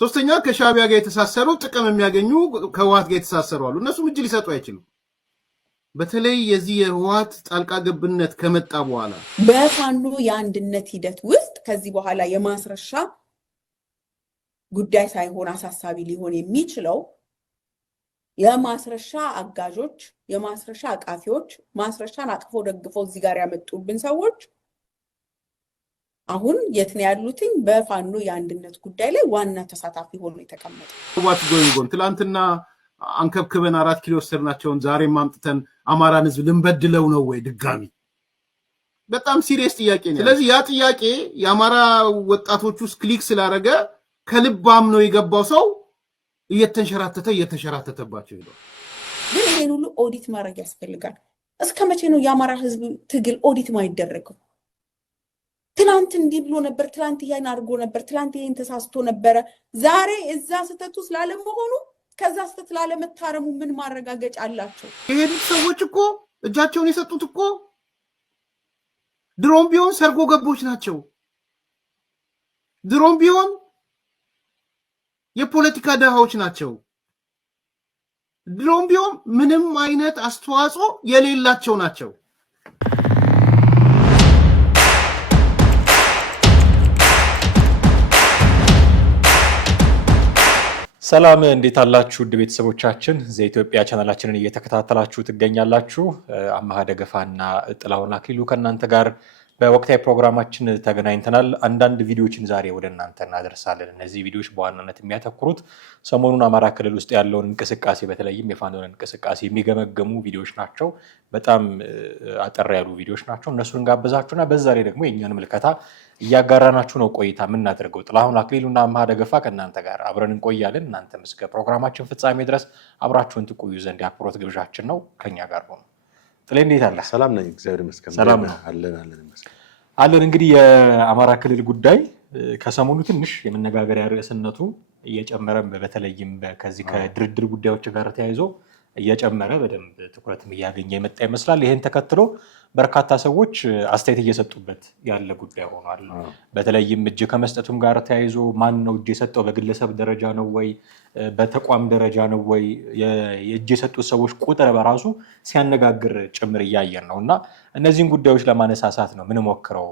ሶስተኛ ከሻቢያ ጋር የተሳሰሩ ጥቅም የሚያገኙ ከህወሓት ጋር የተሳሰሩ አሉ። እነሱም እጅ ሊሰጡ አይችሉም። በተለይ የዚህ የህወሓት ጣልቃ ገብነት ከመጣ በኋላ በፋኖ የአንድነት ሂደት ውስጥ ከዚህ በኋላ የማስረሻ ጉዳይ ሳይሆን አሳሳቢ ሊሆን የሚችለው የማስረሻ አጋዦች፣ የማስረሻ አቃፊዎች፣ ማስረሻን አቅፎ ደግፎ እዚህ ጋር ያመጡብን ሰዎች አሁን የት ነው ያሉትኝ? በፋኖ የአንድነት ጉዳይ ላይ ዋና ተሳታፊ ሆኖ የተቀመጠ ዋት ጎይንጎን ትላንትና አንከብክበን 4 ኪሎ ወሰድናቸውን ዛሬ ማምጥተን አማራን ህዝብ ልንበድለው ነው ወይ ድጋሚ? በጣም ሲሪየስ ጥያቄ ነው። ስለዚህ ያ ጥያቄ የአማራ ወጣቶች ውስጥ ክሊክ ስላደረገ ከልባም ነው የገባው ሰው እየተንሸራተተባቸው ይላል። ግን ይሄን ሁሉ ኦዲት ማድረግ ያስፈልጋል። እስከ መቼ ነው የአማራ ህዝብ ትግል ኦዲት ማይደረገው? ትላንት እንዲህ ብሎ ነበር፣ ትላንት ይሄን አድርጎ ነበር፣ ትላንት ይሄን ተሳስቶ ነበር። ዛሬ እዛ ስተቱ ስላለመሆኑ ከዛ ስተት ላለመታረሙ ምን ማረጋገጫ አላቸው? የሄዱት ሰዎች እኮ እጃቸውን የሰጡት እኮ ድሮም ቢሆን ሰርጎ ገቦች ናቸው። ድሮም ቢሆን የፖለቲካ ደሃዎች ናቸው። ድሮም ቢሆን ምንም አይነት አስተዋጽኦ የሌላቸው ናቸው። ሰላም እንዴት አላችሁ? ውድ ቤተሰቦቻችን ዘኢትዮጵያ ቻናላችንን እየተከታተላችሁ ትገኛላችሁ። አማሃ ደገፋና ጥላሁን አክሊሉ ከእናንተ ጋር በወቅታዊ ፕሮግራማችን ተገናኝተናል። አንዳንድ ቪዲዮዎችን ዛሬ ወደ እናንተ እናደርሳለን። እነዚህ ቪዲዮዎች በዋናነት የሚያተኩሩት ሰሞኑን አማራ ክልል ውስጥ ያለውን እንቅስቃሴ በተለይም የፋኖን እንቅስቃሴ የሚገመገሙ ቪዲዮዎች ናቸው። በጣም አጠር ያሉ ቪዲዮዎች ናቸው። እነሱን እንጋብዛችሁና በዛ ላይ ደግሞ የእኛን ምልከታ እያጋራናችሁ ነው ቆይታ የምናደርገው። ጥላሁን አክሊሉና አማሃ ደገፋ ከእናንተ ጋር አብረን እንቆያለን። እናንተም እስከ ፕሮግራማችን ፍጻሜ ድረስ አብራችሁን ትቆዩ ዘንድ የአክብሮት ግብዣችን ነው። ከኛ ጋር ሆኑ። ጥሌ እንዴት አለ? ሰላም ነኝ፣ እግዚአብሔር ይመስገን። ሰላም ነው አለን። እንግዲህ የአማራ ክልል ጉዳይ ከሰሞኑ ትንሽ የመነጋገሪያ ርዕስነቱ እየጨመረ በተለይም ከዚህ ከድርድር ጉዳዮች ጋር ተያይዞ እየጨመረ በደንብ ትኩረትም እያገኘ የመጣ ይመስላል። ይሄን ተከትሎ በርካታ ሰዎች አስተያየት እየሰጡበት ያለ ጉዳይ ሆኗል። በተለይም እጅ ከመስጠቱም ጋር ተያይዞ ማን ነው እጅ የሰጠው? በግለሰብ ደረጃ ነው ወይ በተቋም ደረጃ ነው ወይ? የእጅ የሰጡት ሰዎች ቁጥር በራሱ ሲያነጋግር ጭምር እያየን ነው እና እነዚህን ጉዳዮች ለማነሳሳት ነው ምንሞክረው።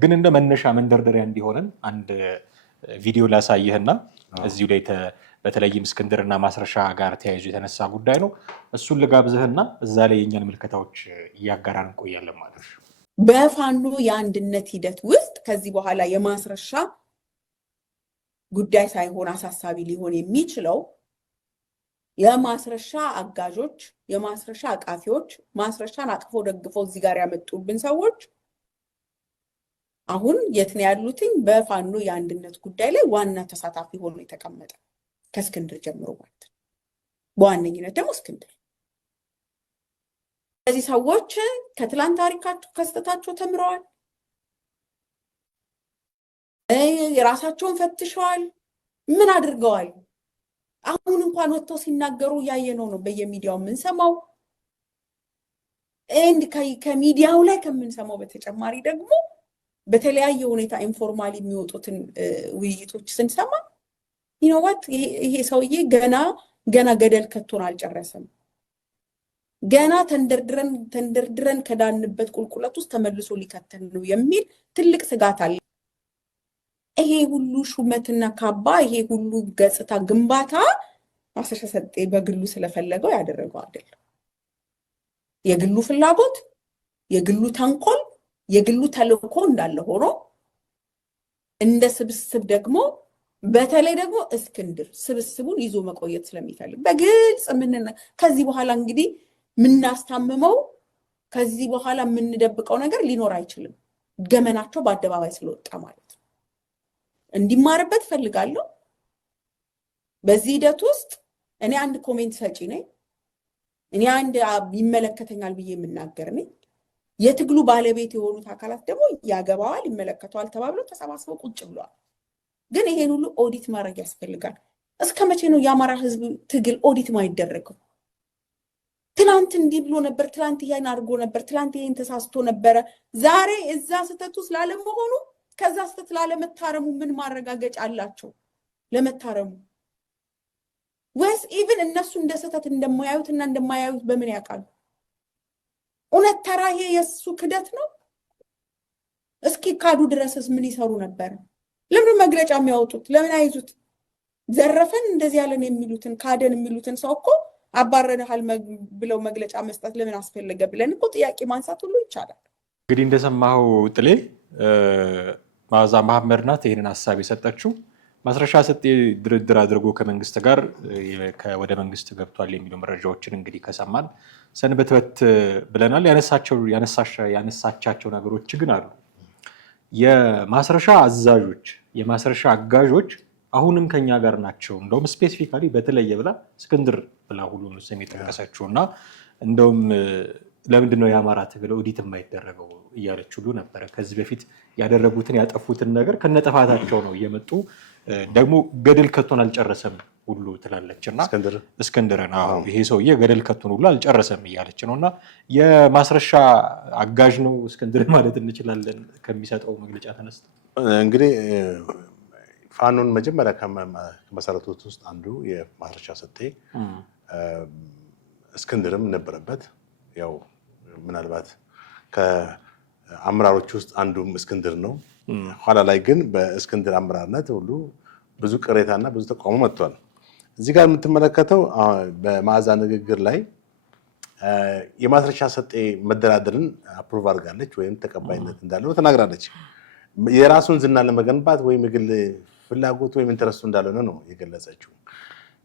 ግን እንደ መነሻ መንደርደሪያ እንዲሆነን አንድ ቪዲዮ ላሳይህና እዚሁ ላይ በተለይም እስክንድርና ማስረሻ ጋር ተያይዞ የተነሳ ጉዳይ ነው። እሱን ልጋብዝህና እዛ ላይ የኛን ምልከታዎች እያጋራን እንቆያለን ማለት ነው። በፋኖ የአንድነት ሂደት ውስጥ ከዚህ በኋላ የማስረሻ ጉዳይ ሳይሆን አሳሳቢ ሊሆን የሚችለው የማስረሻ አጋዦች፣ የማስረሻ አቃፊዎች፣ ማስረሻን አቅፎ ደግፎ እዚህ ጋር ያመጡብን ሰዎች አሁን የት ነው ያሉትኝ? በፋኖ የአንድነት ጉዳይ ላይ ዋና ተሳታፊ ሆኖ የተቀመጠ ከእስክንድር ጀምሮ ማለት ነው። በዋነኝነት ደግሞ እስክንድር። እነዚህ ሰዎች ከትላንት ታሪካቸው ከስተታቸው ተምረዋል፣ የራሳቸውን ፈትሸዋል። ምን አድርገዋል? አሁን እንኳን ወጥተው ሲናገሩ ያየነው ነው በየሚዲያው የምንሰማው። ከሚዲያው ላይ ከምንሰማው በተጨማሪ ደግሞ በተለያየ ሁኔታ ኢንፎርማሊ የሚወጡትን ውይይቶች ስንሰማ ይኖዋት ይሄ ሰውዬ ገና ገደል ከቶን አልጨረሰም። ገና ተንደርድረን ከዳንበት ቁልቁለት ውስጥ ተመልሶ ሊከተል ነው የሚል ትልቅ ስጋት አለ። ይሄ ሁሉ ሹመትና ካባ፣ ይሄ ሁሉ ገጽታ ግንባታ ማስረሻ ሰጤ በግሉ ስለፈለገው ያደረገው አይደለም። የግሉ ፍላጎት፣ የግሉ ተንኮል፣ የግሉ ተልእኮ እንዳለ ሆኖ እንደ ስብስብ ደግሞ በተለይ ደግሞ እስክንድር ስብስቡን ይዞ መቆየት ስለሚፈልግ በግልጽ ከዚህ በኋላ እንግዲህ ምናስታምመው ከዚህ በኋላ የምንደብቀው ነገር ሊኖር አይችልም። ገመናቸው በአደባባይ ስለወጣ ማለት ነው። እንዲማርበት ፈልጋለሁ። በዚህ ሂደት ውስጥ እኔ አንድ ኮሜንት ሰጪ ነኝ። እኔ አንድ ይመለከተኛል ብዬ የምናገር ነኝ። የትግሉ ባለቤት የሆኑት አካላት ደግሞ ያገባዋል፣ ይመለከተዋል ተባብለው ተሰባስበው ቁጭ ብለዋል። ግን ይሄን ሁሉ ኦዲት ማድረግ ያስፈልጋል። እስከ መቼ ነው የአማራ ህዝብ ትግል ኦዲት ማይደረገው? ትላንት እንዲህ ብሎ ነበር፣ ትላንት ይሄን አድርጎ ነበር፣ ትላንት ይሄን ተሳስቶ ነበር። ዛሬ እዛ ስተቱ ስላለመሆኑ ከዛ ስተት ላለመታረሙ ምን ማረጋገጫ አላቸው? ለመታረሙ ወይስ ኢቭን እነሱ እንደ ስህተት እንደማያዩትና እንደማያዩት በምን ያውቃሉ? እውነት ተራ ይሄ የሱ ክደት ነው? እስኪ ካዱ ድረስስ ምን ይሰሩ ነበር? ለምን መግለጫ የሚያወጡት? ለምን አይዙት? ዘረፈን እንደዚህ ያለን የሚሉትን ካደን የሚሉትን ሰው እኮ አባረናል ብለው መግለጫ መስጠት ለምን አስፈለገ ብለን እኮ ጥያቄ ማንሳት ሁሉ ይቻላል። እንግዲህ እንደሰማኸው ጥሌ መዓዛ መሐመድ ናት ይህንን ሀሳብ የሰጠችው። ማስረሻ ሰጤ ድርድር አድርጎ ከመንግስት ጋር ወደ መንግስት ገብቷል የሚሉ መረጃዎችን እንግዲህ ከሰማን ሰንበትበት ብለናል። ያነሳቻቸው ነገሮች ግን አሉ። የማስረሻ አዛዦች፣ የማስረሻ አጋዦች አሁንም ከኛ ጋር ናቸው። እንደውም ስፔሲፊካሊ በተለየ ብላ እስክንድር ብላ ሁሉን ስም የጠቀሰችው እና እንደውም ለምንድን ነው የአማራ ትግል ኦዲት የማይደረገው እያለች ሁሉ ነበረ። ከዚህ በፊት ያደረጉትን ያጠፉትን ነገር ከነጠፋታቸው ነው እየመጡ ደግሞ ገደል ከቶን አልጨረሰም ሁሉ ትላለች እና እስክንድርን ይሄ ሰውዬ ገደል ከቶን ሁሉ አልጨረሰም እያለች ነው። እና የማስረሻ አጋዥ ነው እስክንድር ማለት እንችላለን ከሚሰጠው መግለጫ ተነስተ። እንግዲህ ፋኖን መጀመሪያ ከመሰረቱት ውስጥ አንዱ የማስረሻ ሰጤ እስክንድርም ነበረበት። ያው ምናልባት ከአመራሮች ውስጥ አንዱም እስክንድር ነው። ኋላ ላይ ግን በእስክንድር አመራርነት ሁሉ ብዙ ቅሬታና ብዙ ተቃውሞ መጥቷል። እዚህ ጋር የምትመለከተው በመዓዛ ንግግር ላይ የማስረሻ ሰጤ መደራደርን አፕሩቭ አድርጋለች ወይም ተቀባይነት እንዳለው ተናግራለች። የራሱን ዝና ለመገንባት ወይም የግል ፍላጎት ወይም ኢንተረስቱ እንዳልሆነ ነው የገለጸችው።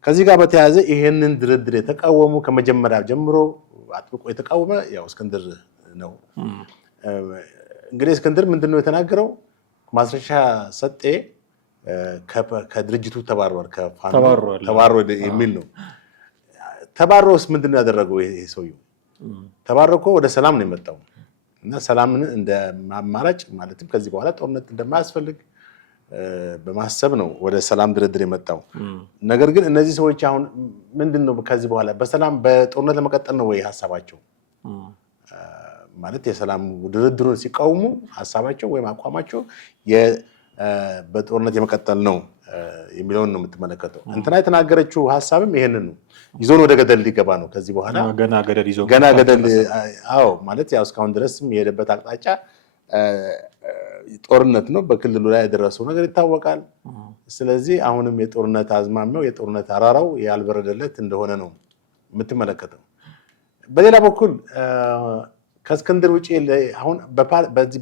ከዚህ ጋር በተያያዘ ይሄንን ድርድር የተቃወሙ ከመጀመሪያ ጀምሮ አጥብቆ የተቃወመ ያው እስክንድር ነው። እንግዲህ እስክንድር ምንድነው የተናገረው? ማስረሻ ሰጤ ከድርጅቱ ተባሯል፣ ተባሮ የሚል ነው። ተባሮስ ምንድነው ያደረገው? ይሄ ሰውዬው ተባሮ እኮ ወደ ሰላም ነው የመጣው እና ሰላምን እንደ አማራጭ ማለትም ከዚህ በኋላ ጦርነት እንደማያስፈልግ በማሰብ ነው ወደ ሰላም ድርድር የመጣው። ነገር ግን እነዚህ ሰዎች አሁን ምንድነው ከዚህ በኋላ በሰላም በጦርነት ለመቀጠል ነው ወይ ሀሳባቸው? ማለት የሰላም ድርድሩን ሲቃወሙ ሀሳባቸው ወይም አቋማቸው በጦርነት የመቀጠል ነው የሚለውን ነው የምትመለከተው። እንትና የተናገረችው ሀሳብም ይሄንን ነው። ይዞን ወደ ገደል ሊገባ ነው ከዚህ በኋላ ገና ገደል። አዎ ማለት ያው እስካሁን ድረስም የሄደበት አቅጣጫ ጦርነት ነው። በክልሉ ላይ የደረሰው ነገር ይታወቃል። ስለዚህ አሁንም የጦርነት አዝማሚያው የጦርነት አራራው ያልበረደለት እንደሆነ ነው የምትመለከተው። በሌላ በኩል ከእስክንድር ውጪ አሁን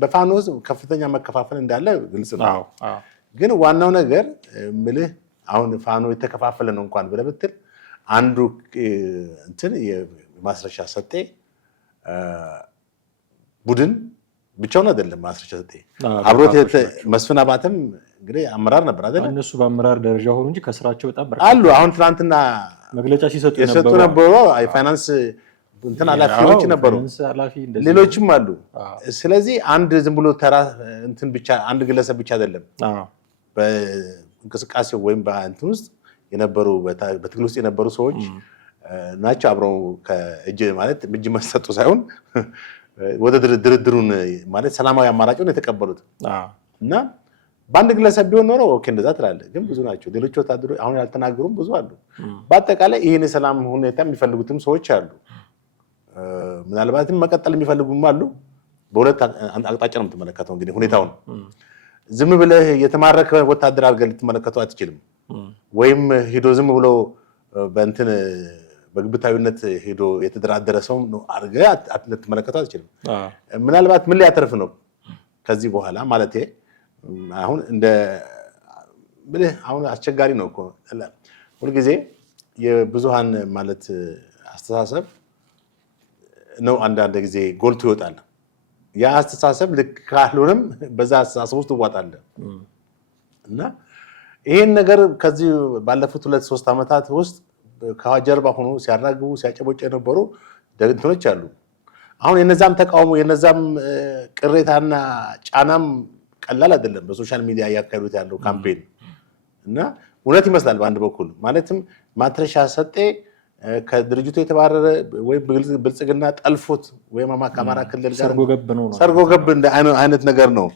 በፋኖ ውስጥ ከፍተኛ መከፋፈል እንዳለ ግልጽ ነው። ግን ዋናው ነገር ምልህ አሁን ፋኖ የተከፋፈለ ነው እንኳን ብለህ ብትል አንዱ እንትን የማስረሻ ሰጤ ቡድን ብቻውን አይደለም። ማስረሻ ሰጤ አብሮት መስፍን አባተም እንግዲህ አመራር ነበር አይደል? እነሱ በአመራር ደረጃ ሆኑ እንጂ ከስራቸው በጣም አሉ። አሁን ትናንትና መግለጫ ሲሰጡ ነበሩ። የፋይናንስ እንትን ኃላፊዎች ነበሩ፣ ሌሎችም አሉ። ስለዚህ አንድ ዝም ብሎ ተራ እንትን ብቻ አንድ ግለሰብ ብቻ አይደለም። በእንቅስቃሴው ወይም በእንትን ውስጥ የነበሩ በትግል ውስጥ የነበሩ ሰዎች ናቸው አብረው ከእጅ ማለት እጅ መስጠቱ ሳይሆን ወደ ድርድሩን ማለት ሰላማዊ አማራጭውን የተቀበሉት እና በአንድ ግለሰብ ቢሆን ኖሮ ኦኬ እንደዛ ትላለህ። ግን ብዙ ናቸው። ሌሎች ወታደሮች አሁን ያልተናገሩም ብዙ አሉ። በአጠቃላይ ይህን የሰላም ሁኔታ የሚፈልጉትም ሰዎች አሉ። ምናልባትም መቀጠል የሚፈልጉም አሉ። በሁለት አቅጣጫ ነው የምትመለከተው እንግዲህ ሁኔታውን። ዝም ብለህ የተማረከ ወታደር አድርገህ ልትመለከተው አትችልም። ወይም ሂዶ ዝም ብሎ በእንትን በግብታዊነት ሄዶ የተደራደረ ሰው ነው አድርገህ ልትመለከተው አትችልም። ምናልባት ምን ሊያተርፍ ነው ከዚህ በኋላ ማለት አሁን እንደ ብለህ አሁን አስቸጋሪ ነው እኮ ሁልጊዜ የብዙሃን ማለት አስተሳሰብ ነው አንዳንድ ጊዜ ጎልቶ ይወጣል። ያ አስተሳሰብ ልክ ካልሆነም በዛ አስተሳሰብ ውስጥ ትዋጣለህ እና ይሄን ነገር ከዚህ ባለፉት 2-3 ዓመታት ውስጥ ከጀርባ ሆኖ ሲያራግቡ ሲያጨቦጭ የነበሩ ደግንቶች አሉ። አሁን የነዛም ተቃውሞ የነዛም ቅሬታና ጫናም ቀላል አይደለም። በሶሻል ሚዲያ እያካሄዱት ያለው ካምፔን እና እውነት ይመስላል በአንድ በኩል ማለትም ማስረሻ ሰጤ ከድርጅቱ የተባረረ ወይ ብልጽግና ጠልፎት ወይም ከአማራ ክልል ጋር ሰርጎ ገብ እንደ አይነት ነገር ነው።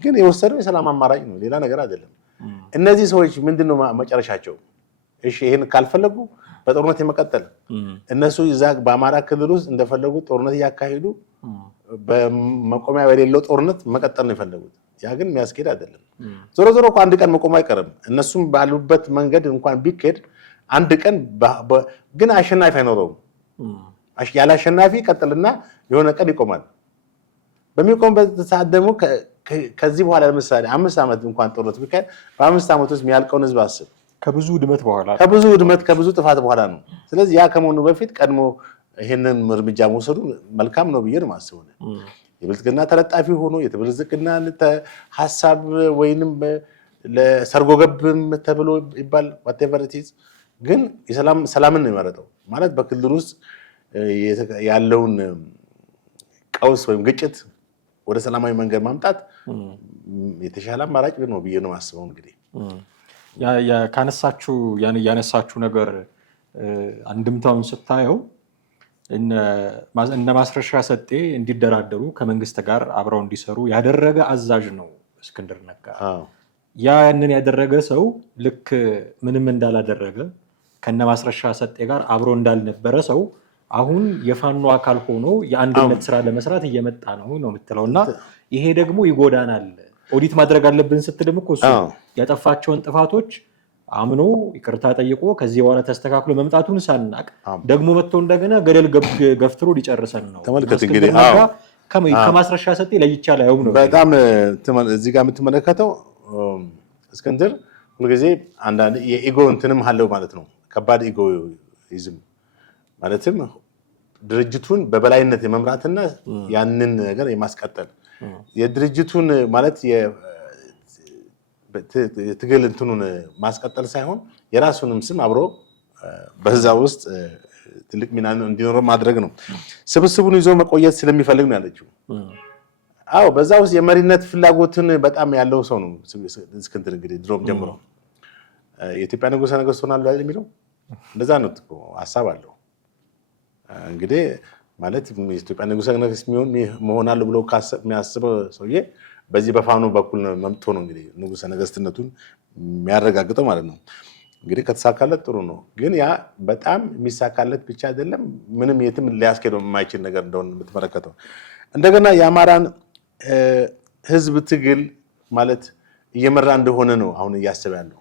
ግን የወሰደው የሰላም አማራጭ ነው፣ ሌላ ነገር አይደለም። እነዚህ ሰዎች ምንድነው መጨረሻቸው? እሺ ይሄን ካልፈለጉ በጦርነት የመቀጠል እነሱ እዛ በአማራ ክልል ውስጥ እንደፈለጉ ጦርነት ያካሂዱ በመቆሚያ በሌለው ጦርነት መቀጠል ነው የፈለጉት። ያ ግን የሚያስኬድ አይደለም። ዞሮ ዞሮ እኮ አንድ ቀን መቆም አይቀርም። እነሱም ባሉበት መንገድ እንኳን ቢኬድ አንድ ቀን ግን አሸናፊ አይኖረውም። ያለ አሸናፊ ቀጥልና የሆነ ቀን ይቆማል። በሚቆምበት ሰዓት ደግሞ ከዚህ በኋላ ለምሳሌ 5 ዓመት እንኳን ጦርነት ቢካሄድ በ5 ዓመት ውስጥ የሚያልቀውን ህዝብ አስብ። ከብዙ ውድመት በኋላ ከብዙ ጥፋት በኋላ ነው። ስለዚህ ያ ከመሆኑ በፊት ቀድሞ ይሄንን እርምጃ መውሰዱ መልካም ነው ብዬ ነው የማስበው። የብልጽግና ተለጣፊ ሆኖ የብልጽግና ሐሳብ ወይንም ለሰርጎ ገብም ተብሎ ይባል whatever it is ግን ሰላምን ነው የመረጠው ማለት በክልል ውስጥ ያለውን ቀውስ ወይም ግጭት ወደ ሰላማዊ መንገድ ማምጣት የተሻለ አማራጭ ነው ብዬ ነው የማስበው። እንግዲህ ያነሳችሁ ነገር አንድምታውን ስታየው እነ ማስረሻ ሰጤ እንዲደራደሩ ከመንግስት ጋር አብረው እንዲሰሩ ያደረገ አዛዥ ነው እስክንድር ነጋ። ያንን ያደረገ ሰው ልክ ምንም እንዳላደረገ ከነ ማስረሻ ሰጤ ጋር አብሮ እንዳልነበረ ሰው አሁን የፋኖ አካል ሆኖ የአንድነት ስራ ለመስራት እየመጣ ነው የምትለው እና ይሄ ደግሞ ይጎዳናል። ኦዲት ማድረግ አለብን ስትልም እኮ እሱ ያጠፋቸውን ጥፋቶች አምኖ ይቅርታ ጠይቆ ከዚህ በኋላ ተስተካክሎ መምጣቱን ሳናቅ ደግሞ መጥቶ እንደገና ገደል ገፍትሮ ሊጨርሰን ነው። ተመልከት እንግዲህ ከማስረሻ ሰጤ ለይቻ ላይሆን ነው። በጣም እዚህ ጋር የምትመለከተው እስክንድር ሁልጊዜ አንዳንድ የኢጎ እንትንም አለው ማለት ነው። ከባድ ኢጎ ይዝም ማለትም ድርጅቱን በበላይነት የመምራትና ያንን ነገር የማስቀጠል የድርጅቱን ማለት የትግል እንትኑን ማስቀጠል ሳይሆን የራሱንም ስም አብሮ በዛ ውስጥ ትልቅ ሚና እንዲኖረው ማድረግ ነው። ስብስቡን ይዞ መቆየት ስለሚፈልግ ነው ያለችው። አዎ በዛ ውስጥ የመሪነት ፍላጎትን በጣም ያለው ሰው ነው እስክንድር። እንግዲህ ድሮም ጀምሮ የኢትዮጵያ ንጉሠ ነገሥት ሆናለሁ አይደል የሚለው እንደዛ ነው እኮ ሐሳብ አለው። እንግዲህ ማለት የኢትዮጵያ ንጉሠ ነገሥት መሆናለሁ ብሎ የሚያስበው ሰውዬ በዚህ በፋኖ በኩል መምቶ ነው እንግዲህ ንጉሠ ነገሥትነቱን የሚያረጋግጠው ማለት ነው። እንግዲህ ከተሳካለት ጥሩ ነው። ግን ያ በጣም የሚሳካለት ብቻ አይደለም፣ ምንም የትም ሊያስኬደው የማይችል ነገር እንደሆነ የምትመለከተው እንደገና የአማራን ህዝብ ትግል ማለት እየመራ እንደሆነ ነው አሁን እያሰበ ያለው።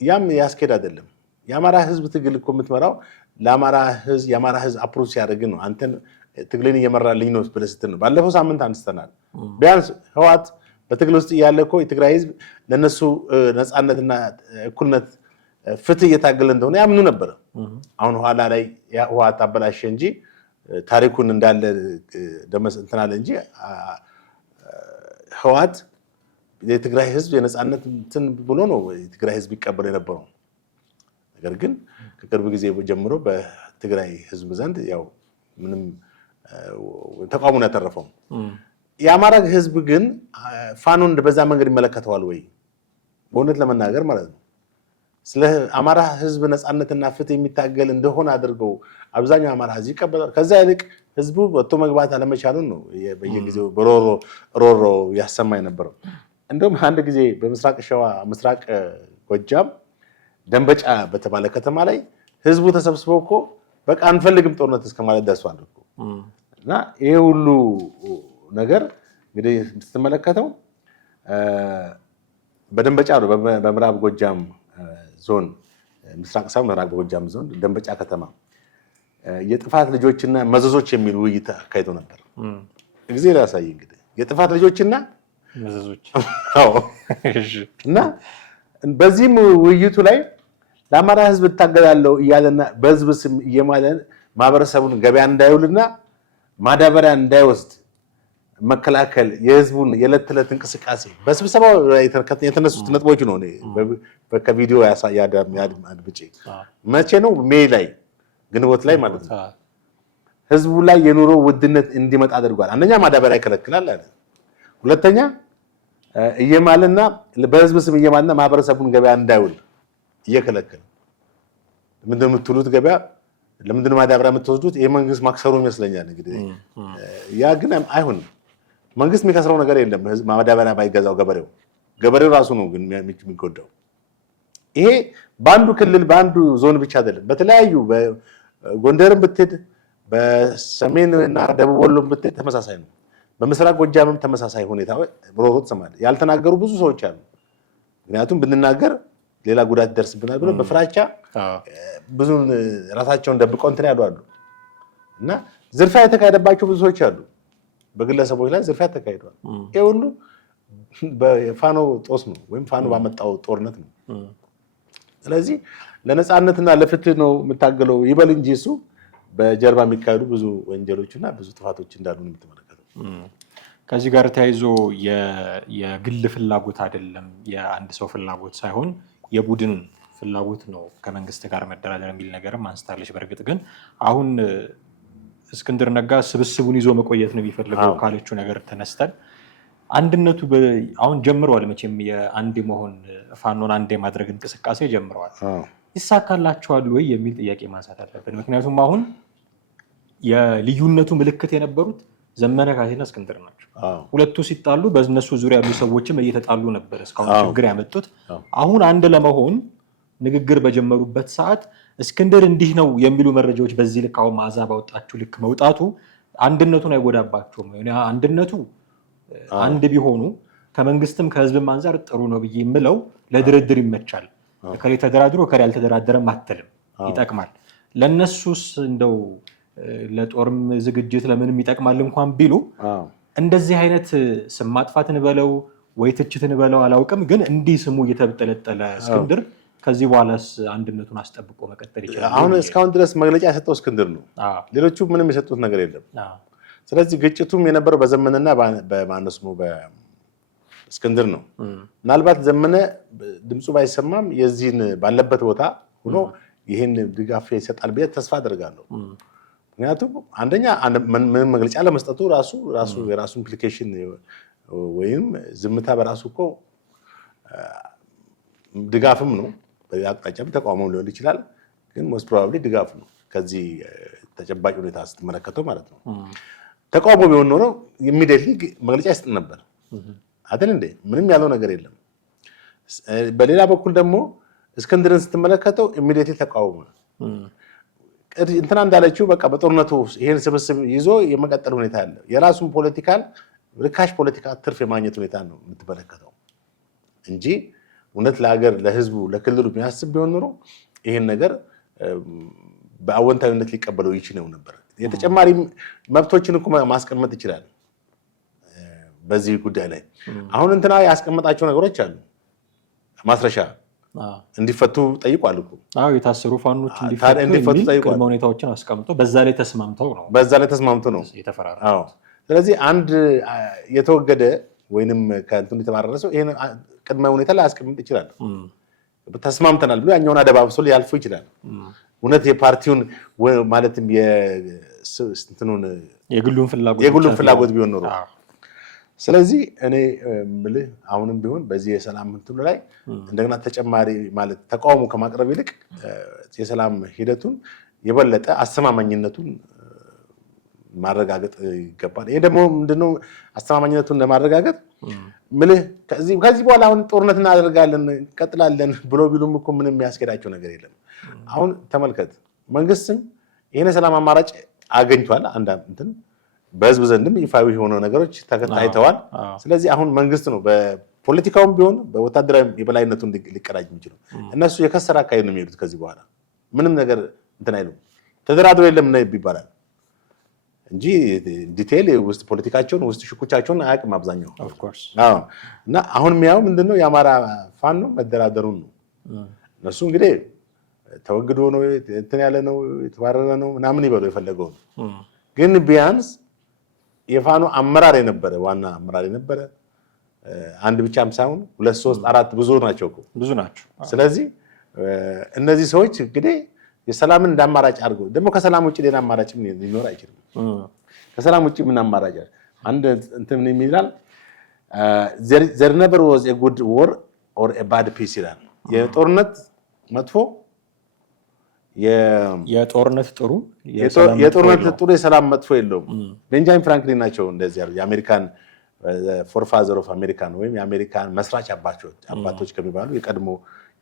ያም ያስኬድ አይደለም። የአማራ ህዝብ ትግል እኮ የምትመራው የአማራ ህዝብ አፕሮች ሲያደርግ ነው። አንተን ትግልን እየመራልኝ ነው ብለህ ስትል ነው። ባለፈው ሳምንት አንስተናል። ቢያንስ ህወሓት በትግል ውስጥ እያለ እኮ የትግራይ ህዝብ ለነሱ ነፃነትና እኩልነት ፍትህ እየታገለ እንደሆነ ያምኑ ነበር። አሁን ኋላ ላይ ህወሓት አበላሸ እንጂ ታሪኩን እንዳለ ደመስ እንትናለ እንጂ ህወሓት የትግራይ ህዝብ የነፃነት እንትን ብሎ ነው የትግራይ ህዝብ ይቀበል የነበረው። ነገር ግን ከቅርብ ጊዜ ጀምሮ በትግራይ ህዝብ ዘንድ ያው ምንም ተቃውሞን ያተረፈው። የአማራ ህዝብ ግን ፋኖን በዛ መንገድ ይመለከተዋል ወይ? በእውነት ለመናገር ማለት ነው ስለ አማራ ህዝብ ነፃነትና ፍትህ የሚታገል እንደሆነ አድርገው አብዛኛው አማራ ህዝብ ይቀበላል። ከዛ ይልቅ ህዝቡ ወጥቶ መግባት አለመቻሉን ነው በየጊዜው ሮሮ ያሰማ የነበረው። እንደውም አንድ ጊዜ በምስራቅ ሸዋ ምስራቅ ጎጃም ደንበጫ በተባለ ከተማ ላይ ህዝቡ ተሰብስበው እኮ በቃ አንፈልግም ጦርነት እስከማለት ደርሷል እኮ። እና ይሄ ሁሉ ነገር እንግዲህ ስትመለከተው በደንበጫ ነው በምዕራብ ጎጃም ዞን ምስራቅ ሳይሆን ምዕራብ ጎጃም ዞን ደንበጫ ከተማ የጥፋት ልጆችና መዘዞች የሚል ውይይት አካሂዶ ነበር። እግዚአብሔር ያሳይ እንግዲህ የጥፋት ልጆችና መዘዞች እና በዚህም ውይይቱ ላይ ለአማራ ህዝብ እታገላለሁ እያለና በህዝብ ስም እየማለ ማህበረሰቡን ገበያ እንዳይውልና ማዳበሪያ እንዳይወስድ መከላከል የህዝቡን የዕለት ተዕለት እንቅስቃሴ በስብሰባው የተነሱት ነጥቦች ነው። ከቪዲዮ አድብጬ መቼ ነው ሜይ ላይ ግንቦት ላይ ማለት ነው ህዝቡ ላይ የኑሮ ውድነት እንዲመጣ አድርጓል። አንደኛ ማዳበሪያ ይከለክላል አለ። ሁለተኛ እየማለና በህዝብ ስም እየማለና ማህበረሰቡን ገበያ እንዳይውል እየከለከለ ምንድን ነው የምትሉት? ገበያ ለምንድን ነው ማዳበሪያ የምትወስዱት? የመንግስት ማክሰሩ ይመስለኛል። እንግዲህ ያ ግን አይሆንም። መንግስት የሚከስረው ነገር የለም። ህዝብ ማዳበሪያ ባይገዛው ገበሬው ገበሬው ራሱ ነው ግን የሚጎዳው። ይሄ በአንዱ ክልል በአንዱ ዞን ብቻ አይደለም። በተለያዩ በጎንደርም ብትሄድ በሰሜን እና ደቡብ ወሎም ብትሄድ ተመሳሳይ ነው። በምስራቅ ጎጃምም ተመሳሳይ ሁኔታ ሮሮ ትሰማለህ። ያልተናገሩ ብዙ ሰዎች አሉ። ምክንያቱም ብንናገር ሌላ ጉዳት ይደርስብናል ብለው በፍራቻ ብዙ ራሳቸውን ደብቀው እንትን ያሉ አሉ። እና ዝርፊያ የተካሄደባቸው ብዙ ሰዎች አሉ። በግለሰቦች ላይ ዝርፊያ ተካሂዷል። ይሄ ሁሉ በፋኖ ጦስ ነው ወይም ፋኖ ባመጣው ጦርነት ነው። ስለዚህ ለነፃነትና ለፍትህ ነው የምታገለው ይበል እንጂ እሱ በጀርባ የሚካሄዱ ብዙ ወንጀሎችና ብዙ ጥፋቶች እንዳሉ ነው የምትመለከተው። ከዚህ ጋር ተያይዞ የግል ፍላጎት አይደለም የአንድ ሰው ፍላጎት ሳይሆን የቡድን ፍላጎት ነው ከመንግስት ጋር መደራደር የሚል ነገርም አንስታለች። በእርግጥ ግን አሁን እስክንድር ነጋ ስብስቡን ይዞ መቆየት ነው የሚፈልገው ካለችው ነገር ተነስተን አንድነቱ አሁን ጀምረዋል። መቼም የአንድ መሆን ፋኖን አንድ የማድረግ እንቅስቃሴ ጀምረዋል። ይሳካላቸዋል ወይ የሚል ጥያቄ ማንሳት አለብን። ምክንያቱም አሁን የልዩነቱ ምልክት የነበሩት ዘመነ ካሴና እስክንድር ናቸው። ሁለቱ ሲጣሉ በእነሱ ዙሪያ ያሉ ሰዎችም እየተጣሉ ነበር እስካሁን ችግር ያመጡት። አሁን አንድ ለመሆን ንግግር በጀመሩበት ሰዓት እስክንድር እንዲህ ነው የሚሉ መረጃዎች በዚህ ልክ አሁን መዓዛ ባወጣችሁ ልክ መውጣቱ አንድነቱን አይጎዳባቸውም? አንድነቱ አንድ ቢሆኑ ከመንግስትም ከህዝብም አንጻር ጥሩ ነው ብዬ የምለው ለድርድር ይመቻል። ከሌ ተደራድሮ ከሌ አልተደራደረም አትልም፣ ይጠቅማል። ለነሱስ እንደው ለጦርም ዝግጅት ለምንም ይጠቅማል እንኳን ቢሉ እንደዚህ አይነት ስም ማጥፋትን በለው ወይ ትችትን በለው አላውቅም፣ ግን እንዲህ ስሙ እየተጠለጠለ እስክንድር ከዚህ በኋላስ አንድነቱን አስጠብቆ መቀጠል ይችላል? አሁን እስካሁን ድረስ መግለጫ የሰጠው እስክንድር ነው። ሌሎቹ ምንም የሰጡት ነገር የለም። ስለዚህ ግጭቱም የነበረው በዘመነና በማነስሙ በእስክንድር ነው። ምናልባት ዘመነ ድምፁ ባይሰማም የዚህን ባለበት ቦታ ሆኖ ይህን ድጋፍ ይሰጣል ብዬ ተስፋ አደርጋለሁ። ምክንያቱም አንደኛ ምንም መግለጫ ለመስጠቱ ራሱ የራሱ ኢምፕሊኬሽን ወይም ዝምታ በራሱ እኮ ድጋፍም ነው። በአቅጣጫም ተቃውሞም ሊሆን ይችላል፣ ግን ሞስት ፕሮባብሊ ድጋፍ ነው። ከዚህ ተጨባጭ ሁኔታ ስትመለከተው ማለት ነው። ተቃውሞ ቢሆን ኖሮ ኢሚዲየትሊ መግለጫ ይሰጥ ነበር አይደል እንዴ? ምንም ያለው ነገር የለም። በሌላ በኩል ደግሞ እስክንድርን ስትመለከተው ኢሚዲየትሊ ተቃውሞ እንትና እንዳለችው በቃ በጦርነቱ ይሄን ስብስብ ይዞ የመቀጠል ሁኔታ አለ። የራሱን ፖለቲካል ርካሽ ፖለቲካ ትርፍ የማግኘት ሁኔታ ነው የምትመለከተው እንጂ እውነት ለሀገር ለህዝቡ ለክልሉ የሚያስብ ቢሆን ኖሮ ይሄን ነገር በአወንታዊነት ሊቀበለው ይችለው ነበር። የተጨማሪ መብቶችን እኮ ማስቀመጥ ይችላል በዚህ ጉዳይ ላይ። አሁን እንትና ያስቀመጣቸው ነገሮች አሉ። ማስረሻ እንዲፈቱ ጠይቋል እኮ። የታሰሩ ፋኖች እንዲፈቱ ጠይቋል። ቅድመ ሁኔታዎችን አስቀምጦ በዛ ላይ ተስማምተው ነው የተፈራረሙት። ስለዚህ አንድ የተወገደ ወይንም ከእንትኑ የተባረረ ሰው ይሄን ቅድመ ሁኔታ ላይ አስቀምጥ ይችላል። ተስማምተናል ብሎ ያኛውን አደባብሶ ሊያልፉ ይችላል። እውነት የፓርቲውን ማለትም የግሉን ፍላጎት ቢሆን ኖሮ። ስለዚህ እኔ የምልህ አሁንም ቢሆን በዚህ የሰላም እንትኑ ላይ እንደገና ተጨማሪ ማለት ተቃውሞ ከማቅረብ ይልቅ የሰላም ሂደቱን የበለጠ አስተማማኝነቱን ማረጋገጥ ይገባል። ይሄ ደግሞ ምንድነው አስተማማኝነቱን ለማረጋገጥ ምልህ ከዚህ በኋላ አሁን ጦርነት እናደርጋለን እንቀጥላለን ብሎ ቢሉም እኮ ምንም የሚያስኬዳቸው ነገር የለም። አሁን ተመልከት፣ መንግስትም ይሄን ሰላም አማራጭ አገኝቷል። አንድ በህዝብ ዘንድም ይፋዊ የሆኑ ነገሮች ታይተዋል። ስለዚህ አሁን መንግስት ነው በፖለቲካውም ቢሆን በወታደራዊ የበላይነቱን ሊቀዳጅ የሚችለው። እነሱ የከሰረ አካሄድ ነው የሚሄዱት። ከዚህ በኋላ ምንም ነገር እንትን አይሉም። ተደራድሮ የለም ይባላል እንጂ ዲቴይል ውስጥ ፖለቲካቸውን ውስጥ ሽኩቻቸውን አያውቅም አብዛኛው። እና አሁን የሚያየው ምንድነው የአማራ ፋኖ መደራደሩን ነው። እነሱ እንግዲህ ተወግዶ ነው እንትን ያለ ነው የተባረረ ነው ምናምን ይበሉ የፈለገው ነው። ግን ቢያንስ የፋኖ አመራር የነበረ ዋና አመራር የነበረ አንድ ብቻም ሳይሆን 2 3 4 ብዙ ናቸው። ስለዚህ እነዚህ ሰዎች እንግዲህ የሰላምን እንዳማራጭ አድርገው ደግሞ ከሰላም ውጭ ሌላ አማራጭ ሊኖር አይችልም። ከሰላም ውጭ ምን አማራጭ አንድ እንትን ይላል there never was a good war or a bad peace ይላል። የጦርነት መጥፎ የጦርነት ጥሩ የሰላም መጥፎ የለውም። ቤንጃሚን ፍራንክሊን ናቸው እንደዚህ ያሉ የአሜሪካን ፎርፋዘር ኦፍ አሜሪካን ወይም የአሜሪካን መስራች አባቶች ከሚባሉ የቀድሞ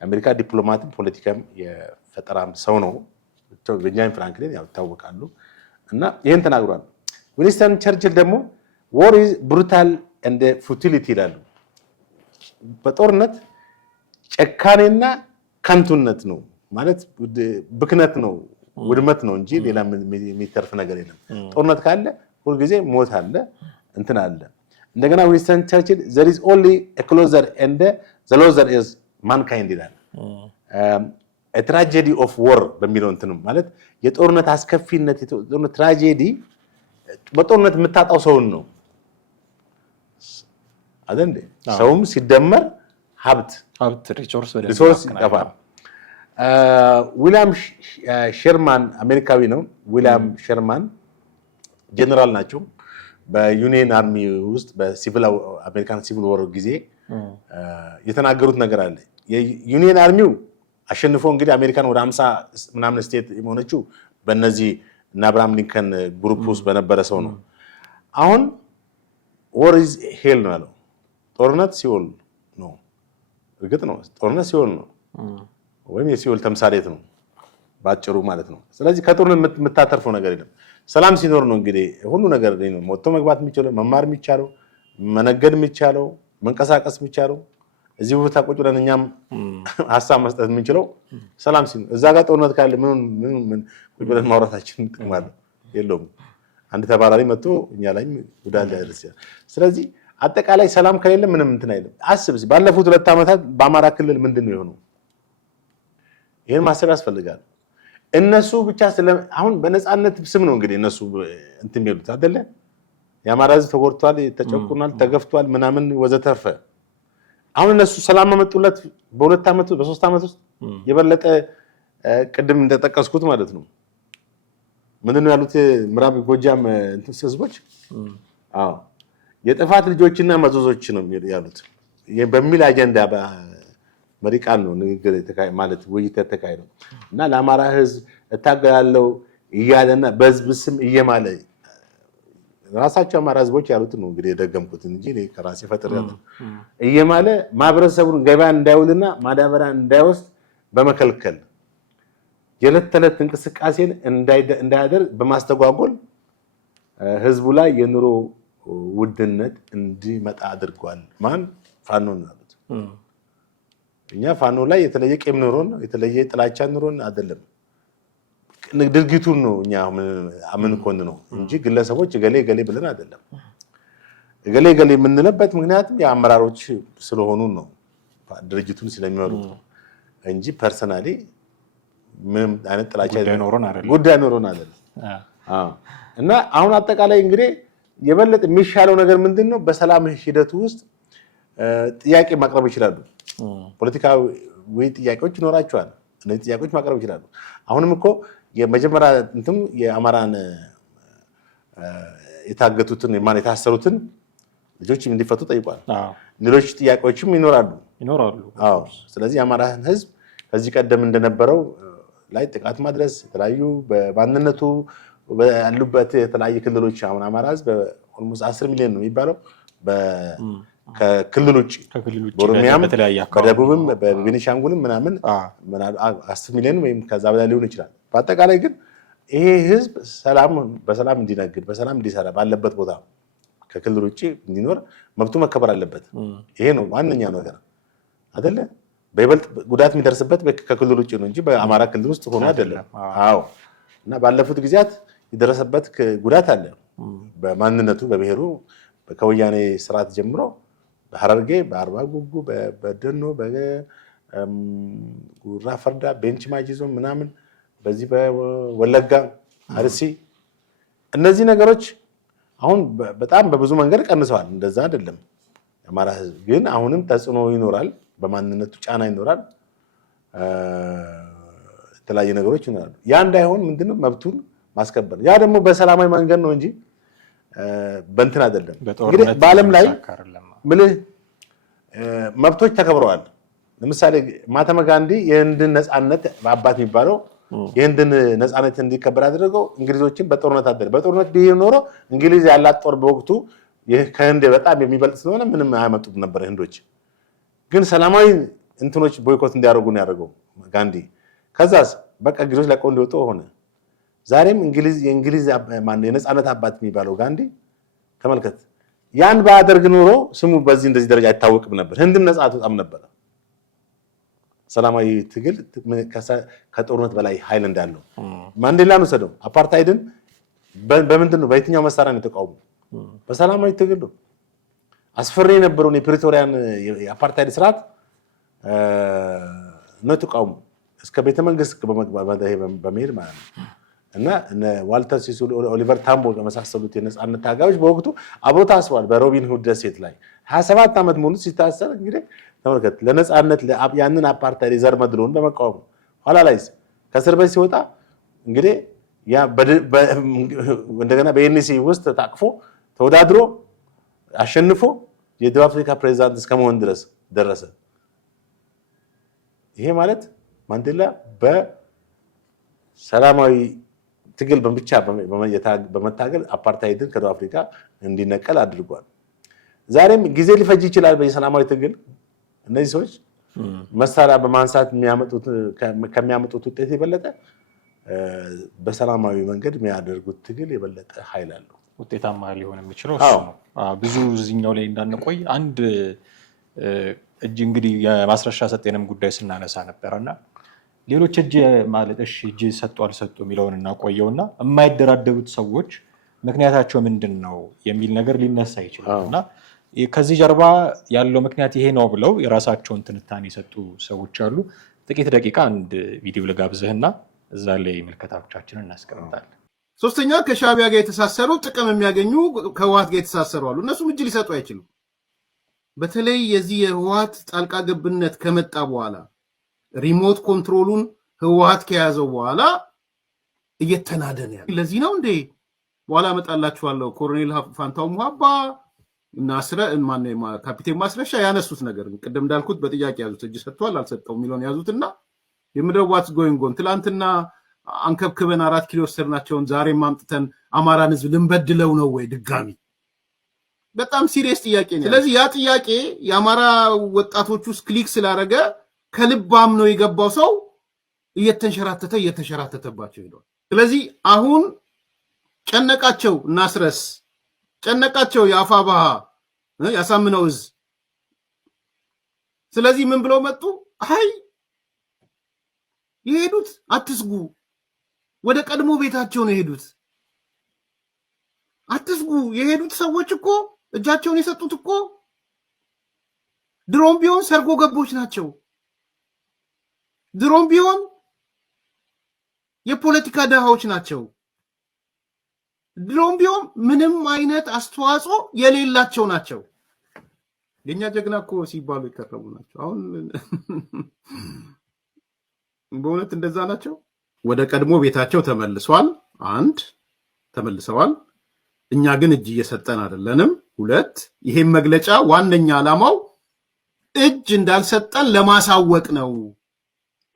የአሜሪካ ዲፕሎማትም ፖለቲካም የፈጠራም ሰው ነው። ቤንጃሚን ፍራንክሊን ያው ይታወቃሉ እና ይህን ተናግሯል። ዊንስተን ቸርችል ደግሞ war is brutal and futility ይላሉ። በጦርነት ጨካኔና ከንቱነት ነው ማለት ብክነት ነው ውድመት ነው እንጂ ሌላ የሚተርፍ ነገር የለም። ጦርነት ካለ ሁልጊዜ ሞት አለ እንትን አለ። እንደገና ዊንስተን ቸርችል there is only a closer and the loser is mankind ይላል። a tragedy of war በሚለው እንትን ማለት የጦርነት አስከፊነት የጦርነት ትራጀዲ በጦርነት የምታጣው ሰውን ነው አይደል? ሰውም ሲደመር ሀብት ሪሶርስ ይጠፋል። ዊሊያም ሸርማን አሜሪካዊ ነው። ዊሊያም ሸርማን ጀነራል ናቸው። በዩኒየን አርሚ ውስጥ በሲቪል አሜሪካን ሲቪል ወር ጊዜ የተናገሩት ነገር አለ። የዩኒየን አርሚው አሸንፎ እንግዲህ አሜሪካን ወደ 50 ምናምን ስቴት የሆነችው በእነዚህ እና አብርሃም ሊንከን ግሩፕ ውስጥ በነበረ ሰው ነው። አሁን war is hell ነው ያለው። ጦርነት ሲኦል ነው። እርግጥ ነው ጦርነት ሲኦል ነው ወይም የሲኦል ተምሳሌት ነው ባጭሩ ማለት ነው። ስለዚህ ከጦርነት የምታተርፈው ነገር የለም። ሰላም ሲኖር ነው እንግዲህ ሁሉ ነገር ነው ወጥቶ መግባት የሚቻለው፣ መማር የሚቻለው፣ መነገድ የሚቻለው፣ መንቀሳቀስ የሚቻለው። እዚህ ቦታ ቁጭ ብለን እኛም ሐሳብ መስጠት የምንችለው ሰላም ሲኖር። እዛ ጋር ጦርነት ካለ ምን ቁጭ ብለን ማውራታችን ጥቅም አለው የለውም። አንድ ተባራሪ መጥቶ እኛ ላይ ጉዳት ሊያደርስ ይችላል። ስለዚህ አጠቃላይ ሰላም ከሌለ ምንም እንትን አይደለም። አስብ ባለፉት 2 ዓመታት በአማራ ክልል ምንድነው የሆነው? ይሄን ማሰብ ያስፈልጋል። እነሱ ብቻ አሁን በነፃነት ስም ነው እንግዲህ እነሱ እንትን የሚሉት አይደለ? የአማራ ሕዝብ ተጎድቷል፣ ተጨቁኗል፣ ተገፍቷል ምናምን ወዘተርፈ። አሁን እነሱ ሰላም መመጡለት በ2 ዓመት በ3 ዓመት ውስጥ የበለጠ ቅድም እንደጠቀስኩት ማለት ነው። ምንድነው ያሉት ምዕራብ ጎጃም ህዝቦች? አዎ የጥፋት ልጆችና መዘዞች ነው ያሉት በሚል አጀንዳ መሪ ቃል ነው ንግግር ማለት ውይይት ተካሂዶ እና ለአማራ ህዝብ እታገላለሁ እያለና በህዝብ ስም እየማለ ራሳቸው አማራ ህዝቦች ያሉት ነው እንግዲህ የደገምኩት እንጂ ከራሴ ፈጥር ያለ እየማለ ማህበረሰቡን ገበያ እንዳይውልና ማዳበሪያ እንዳይወስድ በመከልከል የዕለት ተዕለት እንቅስቃሴን እንዳያደርግ በማስተጓጎል ህዝቡ ላይ የኑሮ ውድነት እንዲመጣ አድርጓል። ማን? ፋኖ ነው ያሉት። እኛ ፋኖ ላይ የተለየ ቂም ኑሮን የተለየ ጥላቻ ኑሮን አይደለም፣ ድርጊቱን ነው እኛ ምን ኮን ነው እንጂ ግለሰቦች ገሌ ብለን አይደለም። ገሌ የምንለበት ምክንያቱም የአመራሮች ስለሆኑ ነው፣ ድርጅቱን ስለሚመሩት ነው እንጂ ፐርሰናሊ ምንም አይነት ጥላቻ ጉዳይ ኖሮን አይደለም። እና አሁን አጠቃላይ እንግዲህ የበለጠ የሚሻለው ነገር ምንድነው? በሰላም ሂደቱ ውስጥ ጥያቄ ማቅረብ ይችላሉ። ፖለቲካዊ ጥያቄዎች ይኖራቸዋል። እነዚህ ጥያቄዎች ማቅረብ ይችላሉ። አሁንም እኮ የመጀመሪያ እንትም የአማራን የታገቱትን የታሰሩትን ልጆች እንዲፈቱ ጠይቋል። ሌሎች ጥያቄዎችም ይኖራሉ። አዎ። ስለዚህ የአማራ ህዝብ ከዚህ ቀደም እንደነበረው ላይ ጥቃት ማድረስ የተለያዩ በማንነቱ ያሉበት የተለያየ ክልሎች አሁን አማራ ህዝብ ኦልሞስት 10 ሚሊዮን ነው የሚባለው ከክልል ውጭ በኦሮሚያም በደቡብም በቤኒሻንጉልም ምናምን 10 ሚሊዮን ወይም ከዛ በላይ ሊሆን ይችላል። በአጠቃላይ ግን ይሄ ህዝብ በሰላም እንዲነግድ በሰላም እንዲሰራ ባለበት ቦታ ከክልል ውጭ እንዲኖር መብቱ መከበር አለበት። ይሄ ነው ዋነኛው ነገር አይደለ? በይበልጥ ጉዳት የሚደርስበት ከክልል ውጭ ነው እንጂ በአማራ ክልል ውስጥ ሆኖ አይደለም። አዎ። እና ባለፉት ጊዜያት የደረሰበት ጉዳት አለ። በማንነቱ በብሔሩ ከወያኔ ስርዓት ጀምሮ በሐረርጌ፣ በአርባ ጉጉ፣ በደኖ፣ በጉራ ፈርዳ፣ ቤንች ማጂ ዞን ምናምን በዚህ በወለጋ አርሲ እነዚህ ነገሮች አሁን በጣም በብዙ መንገድ ቀንሰዋል። እንደዛ አይደለም። የአማራ ህዝብ ግን አሁንም ተጽዕኖ ይኖራል፣ በማንነቱ ጫና ይኖራል፣ የተለያዩ ነገሮች ይኖራሉ። ያ እንዳይሆን ምንድነው መብቱን ማስከበር። ያ ደግሞ በሰላማዊ መንገድ ነው እንጂ በእንትን አይደለም። እንግዲህ በዓለም ላይ ምልህ መብቶች ተከብረዋል። ለምሳሌ ማህተማ ጋንዲ የህንድን ነፃነት አባት የሚባለው የህንድን ነፃነት እንዲከበር ያደረገው እንግሊዞችን በጦርነት አይደለም። በጦርነት ቢሄድ ኖሮ እንግሊዝ ያላት ጦር በወቅቱ ከህንድ በጣም የሚበልጥ ስለሆነ ምንም አያመጡም ነበር ህንዶች። ግን ሰላማዊ እንትኖች ቦይኮት እንዲያደርጉ ነው ያደረገው ጋንዲ። ከዛስ በቃ እንግሊዞች ለቀው እንዲወጡ ሆነ። ዛሬም የእንግሊዝ የነፃነት አባት የሚባለው ጋንዲ ተመልከት፣ ያን ባያደርግ ኖሮ ስሙ በዚህ እንደዚህ ደረጃ አይታወቅም ነበር። ህንድም ነፃ አትወጣም ነበር። ሰላማዊ ትግል ከጦርነት በላይ ኃይል እንዳለው ማንዴላን ወሰደው። አፓርታይድን በምንድን ነው በየትኛው መሳሪያ ነው የተቃወሙ? በሰላማዊ ትግል ነው። አስፈሪ የነበረውን የፕሪቶሪያን የአፓርታይድ ስርዓት ነው የተቃወሙ እስከ ቤተ መንግስት በመሄድ ማለት ነው። እና ዋልተር ሲሱሉ፣ ኦሊቨር ታምቦ የመሳሰሉት የነፃነት ታጋዮች በወቅቱ አብሮ ታስሯል በሮቢን ሁድ ደሴት ላይ 27 ዓመት ሙሉ ሲታሰር። እንግዲህ ተመልከት ለነፃነት ያንን አፓርታይድ የዘር መድሎን በመቃወሙ ኋላ ላይ ከእስር ቤት ሲወጣ እንግዲህ እንደገና በኤንሲ ውስጥ ተጣቅፎ ተወዳድሮ አሸንፎ የደቡብ አፍሪካ ፕሬዚዳንት እስከመሆን ድረስ ደረሰ። ይሄ ማለት ማንዴላ በሰላማዊ ትግል ብቻ በመታገል አፓርታይድን ከደቡብ አፍሪካ እንዲነቀል አድርጓል። ዛሬም ጊዜ ሊፈጅ ይችላል በሰላማዊ ትግል። እነዚህ ሰዎች መሳሪያ በማንሳት ከሚያመጡት ውጤት የበለጠ በሰላማዊ መንገድ የሚያደርጉት ትግል የበለጠ ኃይል አለው። ውጤታማ ሊሆን የሚችለው እሱ ነው። ብዙ እዚህኛው ላይ እንዳንቆይ አንድ እጅ እንግዲህ የማስረሻ ሰጤንም ጉዳይ ስናነሳ ነበረና ሌሎች እጅ ማለት እሺ እጅ ሰጡ አልሰጡ የሚለውን እናቆየውና የማይደራደሩት ሰዎች ምክንያታቸው ምንድን ነው የሚል ነገር ሊነሳ ይችላል እና ከዚህ ጀርባ ያለው ምክንያት ይሄ ነው ብለው የራሳቸውን ትንታኔ የሰጡ ሰዎች አሉ። ጥቂት ደቂቃ አንድ ቪዲዮ ልጋብዝህና እዛ ላይ ምልከታዎቻችንን እናስቀምጣለን። ሶስተኛ ከሻዕቢያ ጋር የተሳሰሩ ጥቅም የሚያገኙ ከህወሓት ጋር የተሳሰሩ አሉ። እነሱም እጅ ሊሰጡ አይችሉም። በተለይ የዚህ የህወሓት ጣልቃ ገብነት ከመጣ በኋላ ሪሞት ኮንትሮሉን ህወሓት ከያዘው በኋላ እየተናደነ ያለ ለዚህ ነው እንዴ በኋላ እመጣላችኋለሁ። ኮሎኔል ፋንታው ሙሃባ እና ካፒቴን ማስረሻ ያነሱት ነገር ቅድም እንዳልኩት በጥያቄ ያዙት። እጅ ሰጥቷል አልሰጠው የሚለውን ያዙትና የምድር ዋትስ ጎይንግ ኦን ትላንትና አንከብክበን 4 ኪሎ ወሰድናቸውን ዛሬም አምጥተን አማራን ህዝብ ልንበድለው ነው ወይ ድጋሚ? በጣም ሲሪየስ ጥያቄ ነው። ስለዚህ ያ ጥያቄ የአማራ ወጣቶች ውስጥ ክሊክ ስላደረገ ከልባም ነው የገባው ሰው እየተንሸራተተባቸው ሄዷል። ስለዚህ አሁን ጨነቃቸው እናስረስ፣ ጨነቃቸው የአፋባሃ ያሳምነው እዝ። ስለዚህ ምን ብለው መጡ? አይ የሄዱት አትስጉ፣ ወደ ቀድሞ ቤታቸው ነው የሄዱት። አትስጉ፣ የሄዱት ሰዎች እኮ እጃቸውን የሰጡት እኮ ድሮም ቢሆን ሰርጎ ገቦች ናቸው። ድሮም ቢሆን የፖለቲካ ደሃዎች ናቸው። ድሮም ቢሆን ምንም አይነት አስተዋጽኦ የሌላቸው ናቸው። የኛ ጀግና እኮ ሲባሉ ይከረሙ ናቸው። አሁን በእውነት እንደዛ ናቸው። ወደ ቀድሞ ቤታቸው ተመልሰዋል። እኛ ግን እጅ እየሰጠን አይደለንም። 2 ይሄን መግለጫ ዋነኛ ዓላማው እጅ እንዳልሰጠን ለማሳወቅ ነው።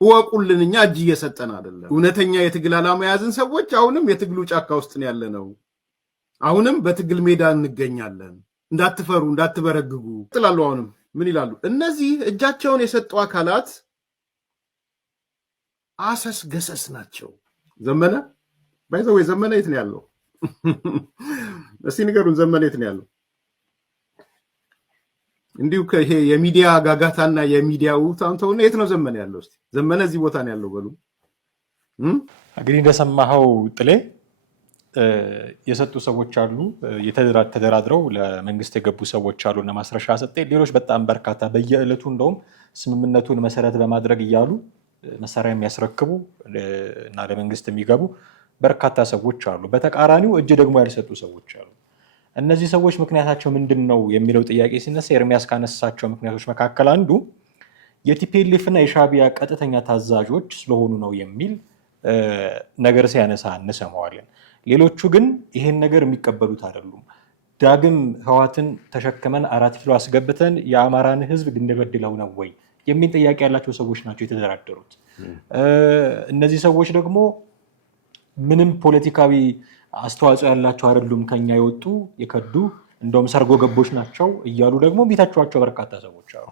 ወቁልን፣ እኛ እጅ እየሰጠን አይደለም። እውነተኛ የትግል ዓላማ የያዝን ሰዎች አሁንም የትግሉ ጫካ ውስጥ ነው ያለነው። አሁንም በትግል ሜዳ እንገኛለን። እንዳትፈሩ፣ እንዳትበረግጉ ጥላሉ። አሁንም ምን ይላሉ? እነዚህ እጃቸውን የሰጡ አካላት አሰስ ገሰስ ናቸው። ዘመነ ባይዘው ዘመነ የት ነው ያለው? እስቲ ንገሩን፣ ዘመነ የት ነው ያለው? እንዲሁ ከይሄ የሚዲያ ጋጋታና የሚዲያ ውታንተው የት ነው ዘመነ ያለው? እስቲ ዘመነ እዚህ ቦታ ነው ያለው በሉ። እንግዲህ እንደሰማኸው ጥሌ የሰጡ ሰዎች አሉ፣ ተደራድረው ለመንግስት የገቡ ሰዎች አሉ እና ማስረሻ ሰጤ፣ ሌሎች በጣም በርካታ በየዕለቱ እንደውም ስምምነቱን መሰረት በማድረግ እያሉ መሳሪያ የሚያስረክቡ እና ለመንግስት የሚገቡ በርካታ ሰዎች አሉ። በተቃራኒው እጅ ደግሞ ያልሰጡ ሰዎች አሉ። እነዚህ ሰዎች ምክንያታቸው ምንድን ነው የሚለው ጥያቄ ሲነሳ ኤርሚያስ ካነሳቸው ምክንያቶች መካከል አንዱ የቲፒኤልኤፍ እና የሻዕቢያ ቀጥተኛ ታዛዦች ስለሆኑ ነው የሚል ነገር ሲያነሳ እንሰማዋለን። ሌሎቹ ግን ይሄን ነገር የሚቀበሉት አይደሉም። ዳግም ህወሓትን ተሸክመን 4 ኪሎ አስገብተን የአማራን ህዝብ ልንበድለው ነው ወይ የሚል ጥያቄ ያላቸው ሰዎች ናቸው የተደራደሩት። እነዚህ ሰዎች ደግሞ ምንም ፖለቲካዊ አስተዋጽኦ ያላቸው አይደሉም። ከኛ የወጡ የከዱ እንደውም ሰርጎ ገቦች ናቸው እያሉ ደግሞ የሚተቿቸው በርካታ ሰዎች አሉ።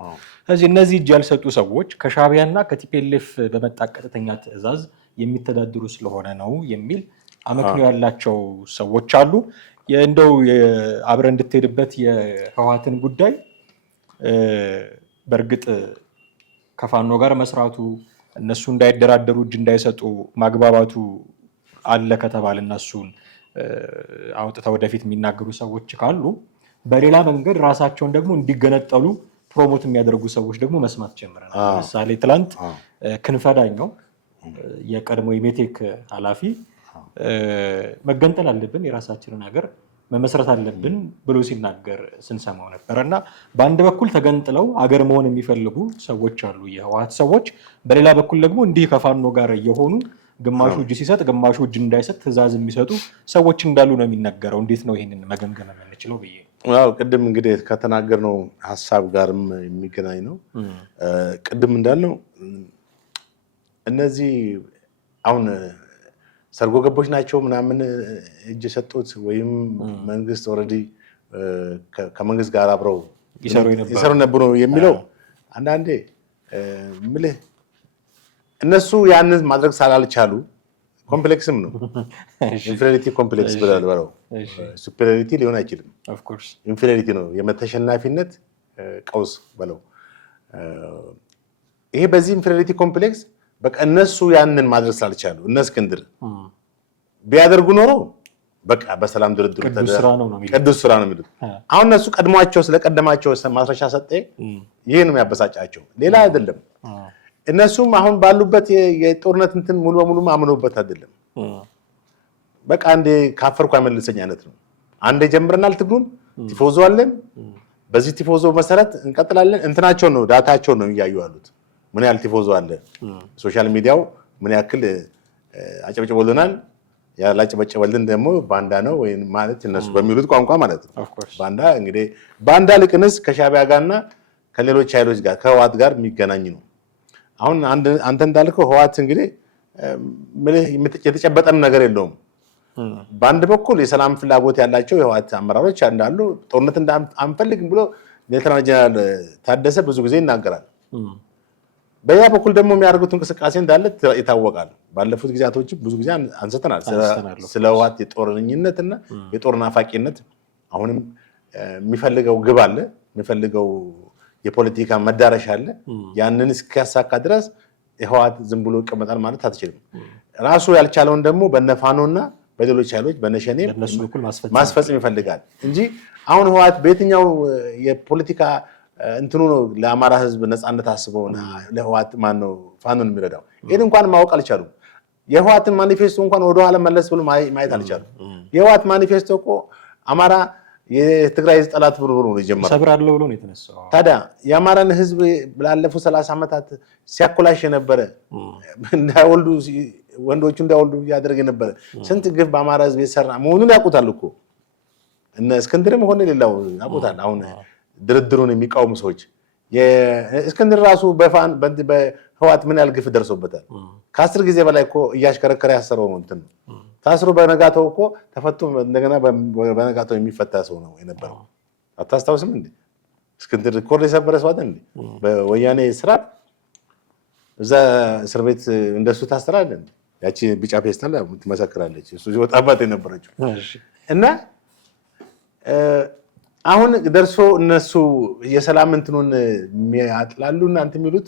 ስለዚህ እነዚህ እጅ ያልሰጡ ሰዎች ከሻዕቢያና ከቲፒኤልኤፍ በመጣ ቀጥተኛ ትዕዛዝ የሚተዳደሩ ስለሆነ ነው የሚል አመክንዮ ያላቸው ሰዎች አሉ። እንደው አብረን እንድትሄድበት የህወሓትን ጉዳይ በእርግጥ ከፋኖ ጋር መስራቱ እነሱ እንዳይደራደሩ እጅ እንዳይሰጡ ማግባባቱ አለ ከተባለ እነሱን አውጥተው ወደፊት የሚናገሩ ሰዎች ካሉ በሌላ መንገድ ራሳቸውን ደግሞ እንዲገነጠሉ ፕሮሞት የሚያደርጉ ሰዎች ደግሞ መስማት ጀምረናል። ለምሳሌ ትላንት ክንፈ ዳኘው የቀድሞ የሜቴክ ኃላፊ መገንጠል አለብን፣ የራሳችንን ሀገር መመስረት አለብን ብሎ ሲናገር ስንሰማው ነበር። እና በአንድ በኩል ተገንጥለው አገር መሆን የሚፈልጉ ሰዎች አሉ የህወሓት ሰዎች፣ በሌላ በኩል ደግሞ እንዲህ ከፋኖ ጋር እየሆኑ ግማሹ እጅ ሲሰጥ ግማሹ እጅ እንዳይሰጥ ትዕዛዝ የሚሰጡ ሰዎች እንዳሉ ነው የሚነገረው። እንዴት ነው ይህንን መገምገም የምንችለው ብዬ ቅድም እንግዲህ ከተናገርነው ሀሳብ ጋርም የሚገናኝ ነው። ቅድም እንዳልነው እነዚህ አሁን ሰርጎ ገቦች ናቸው ምናምን እጅ የሰጡት ወይም መንግስት ኦልሬዲ ከመንግስት ጋር አብረው ይሰሩ ነበሩ የሚለው አንዳንዴ ምልህ እነሱ ያንን ማድረግ ስላልቻሉ ኮምፕሌክስም ነው። ኢንፌሪዮሪቲ ኮምፕሌክስ ብለው ሱፔሪዮሪቲ ሊሆን አይችልም። ኢንፌሪዮሪቲ ነው፣ የተሸናፊነት ቀውስ በለው። ይሄ በዚህ ኢንፌሪዮሪቲ ኮምፕሌክስ በቃ እነሱ ያንን ማድረግ ስላልቻሉ እነ እስክንድር ቢያደርጉ ኖሮ በቃ በሰላም ድርድሩ ቅዱስ ስራ ነው የሚሉት። አሁን እነሱ ቀድሟቸው ስለቀደማቸው ማስረሻ ሰጠ። ይሄ ነው የሚያበሳጫቸው፣ ሌላ አይደለም። እነሱም አሁን ባሉበት የጦርነት እንትን ሙሉ በሙሉ አምነውበት አይደለም። በቃ አንዴ ካፈርኩ አይመልሰኝ አይነት ነው። አንዴ ጀምረናል ትግሉን፣ ቲፎዞ አለን፣ በዚህ ቲፎዞ መሰረት እንቀጥላለን። እንትናቸውን ነው ዳታቸውን ነው እያዩ ያሉት። ምን ያህል ቲፎዞ አለ፣ ሶሻል ሚዲያው ምን ያክል አጨብጭቦልናል፣ ያላጨበጨበልን ደግሞ ባንዳ ነው ወይ ማለት እነሱ በሚሉት ቋንቋ ማለት ነው። ባንዳ እንግዲህ ባንዳ ልቅንስ ከሻዕቢያ ጋርና ከሌሎች ኃይሎች ጋር ከህወሓት ጋር የሚገናኝ ነው። አሁን አንተ እንዳልከው ህወሓት እንግዲህ የተጨበጠን ነገር የለውም። በአንድ በኩል የሰላም ፍላጎት ያላቸው የህወሓት አመራሮች እንዳሉ ጦርነት አንፈልግም ብሎ ሌተናል ጀነራል ታደሰ ብዙ ጊዜ ይናገራል። በያ በኩል ደግሞ የሚያደርጉት እንቅስቃሴ እንዳለ ይታወቃል። ባለፉት ጊዜያቶች ብዙ ጊዜ አንስተናል ስለ ህወሓት የጦረኝነትና የጦር ናፋቂነት። አሁንም የሚፈልገው ግብ አለ፣ የሚፈልገው የፖለቲካ መዳረሻ አለ። ያንን እስኪያሳካ ድረስ ህወሓት ዝም ብሎ ይቀመጣል ማለት አትችልም። ራሱ ያልቻለውን ደግሞ በነፋኖና በሌሎች ኃይሎች በነሸኔ ማስፈጸም ይፈልጋል እንጂ አሁን ህወሓት በየትኛው የፖለቲካ እንትኑ ነው ለአማራ ህዝብ ነፃነት አስበው ለህወሓት ማን ነው ፋኖን የሚረዳው? ይሄን እንኳን ማወቅ አልቻሉም። የህወሓትን ማኒፌስቶ እንኳን ወደኋላ መለስ ብሎ ማየት አልቻሉም። የህወሓት ማኒፌስቶ እኮ አማራ የትግራይ ጠላት ብሎ ነው የጀመረው። ሰብራለሁ ብሎ ነው የተነሳው። ታዲያ የአማራን ህዝብ ላለፉት 30 ዓመታት ሲያኮላሽ የነበረ እንዳይወልዱ ወንዶቹ እንዳይወልዱ ያደረገ የነበረ ስንት ግፍ በአማራ ህዝብ የሰራ መሆኑን ያውቁታል እኮ እነ እስክንድርም ሆነ ሌላው ያውቁታል። አሁን ድርድሩን የሚቃወሙ ሰዎች እስክንድር ራሱ በህወሓት ምን ያህል ግፍ ደርሶበታል። ከ10 ጊዜ በላይ እኮ እያሽከረከረ ያሰረው ነው እንትን ታስሮ በነጋታው እኮ ተፈቶ እንደገና በነጋታው የሚፈታ ሰው ነው የነበረው። አታስታውስም እንዴ? እስክንድር ኮር የሰበረ ሰው አይደል እንዴ? በወያኔ ስራ እዛ እስር ቤት እንደሱ ታስራለ። ያቺ ቢጫ ፌስታል ትመሰክራለች እሱ ሲወጣባት የነበረችው እና አሁን ደርሶ እነሱ የሰላም እንትኑን የሚያጥላሉና እንትን የሚሉት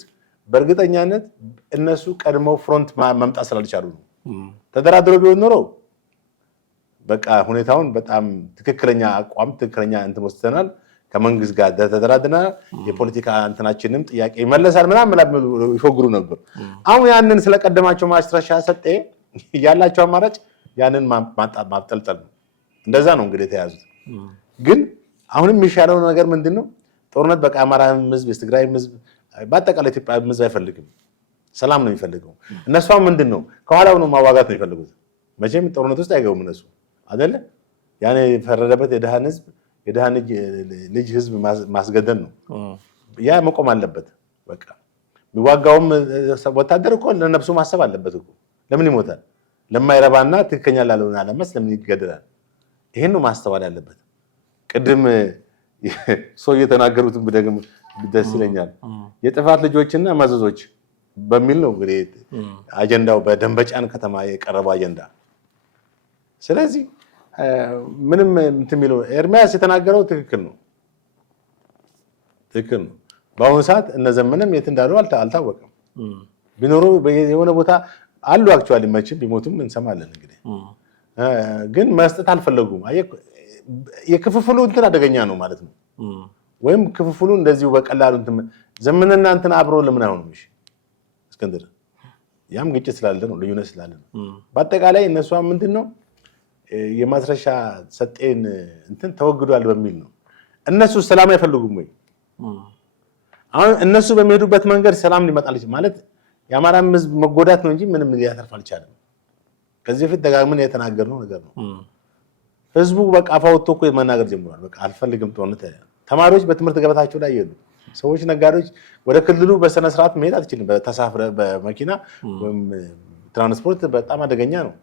በእርግጠኛነት እነሱ ቀድመው ፍሮንት መምጣት ስላልቻሉ ነው። ተደራድሮ ቢሆን ኖሮ በቃ ሁኔታውን በጣም ትክክለኛ አቋም ትክክለኛ እንትን ወስደናል፣ ከመንግስት ጋር ተደራድረናል፣ የፖለቲካ እንትናችንም ጥያቄ ይመለሳል ምናምን ይፎግሩ ነበር። አሁን ያንን ስለቀደማቸው ማስረሻ ሰጠ ያላቸው አማራጭ ያንን ማብጠልጠል ነው። እንደዛ ነው እንግዲህ የተያዙት። ግን አሁንም የሚሻለው ነገር ምንድን ነው? ጦርነት በቃ የአማራ ህዝብ የትግራይ ህዝብ በአጠቃላይ ኢትዮጵያ ህዝብ አይፈልግም። ሰላም ነው የሚፈልገው። እነሱ ምንድን ነው ከኋላው ነው ማዋጋት ነው የሚፈልጉት። መቼም ጦርነት ውስጥ አይገቡም እነሱ አይደለ? ያኔ የፈረደበት የድሃን ህዝብ የድሃን ልጅ ህዝብ ማስገደል ነው። ያ መቆም አለበት። በቃ የሚዋጋውም ወታደር እኮ ለነፍሱ ማሰብ አለበት እኮ። ለምን ይሞታል? ለማይረባና ትክክለኛ ላልሆነ ዓላማስ ለምን ይገደላል? ይሄን ነው ማስተዋል ያለበት። ቅድም ሰው እየተናገሩት ብደግም ደስ ይለኛል። የጥፋት ልጆችና መዘዞች በሚል ነው እንግዲህ አጀንዳው በደንበጫን ከተማ የቀረበው አጀንዳ። ስለዚህ ምንም እንትን የሚለው ኤርሚያስ የተናገረው ትክክል ነው። በአሁኑ ሰዓት እነ ዘመነም የት እንዳሉ አልታወቀም። ቢኖሩ የሆነ ቦታ አሉ። አክቹዋሊ መቼም ቢሞቱም እንሰማለን። እንግዲህ ግን መስጠት አልፈለጉም። የክፍፍሉ እንትን አደገኛ ነው ማለት ነው። ወይም ክፍፍሉ እንደዚሁ በቀላሉ እንትን ዘመንና እንትን አብሮ ለምን አይሆንም? እሺ እስክንድር፣ ያም ግጭት ስላለ ነው፣ ልዩነት ስላለ ነው። በአጠቃላይ እነሱ ምንድን ነው የማስረሻ ሰጤን እንትን ተወግዷል በሚል ነው። እነሱ ሰላም አይፈልጉም ወይ? አሁን እነሱ በሚሄዱበት መንገድ ሰላም ሊመጣል ማለት የአማራም ህዝብ መጎዳት ነው እንጂ ምንም ሊያተርፍ አልቻለም። ከዚህ በፊት ደጋግመን የተናገርነው ነገር ነው። ህዝቡ በቃ አፍ አውጥቶ እኮ መናገር ጀምሯል። በቃ አልፈልግም ጦርነት። ተማሪዎች በትምህርት ገበታቸው ላይ የሉ። ሰዎች፣ ነጋዴዎች ወደ ክልሉ በስነ ስርዓት መሄድ አትችልም። በተሳፍረ በመኪና ወይም ትራንስፖርት በጣም አደገኛ ነው።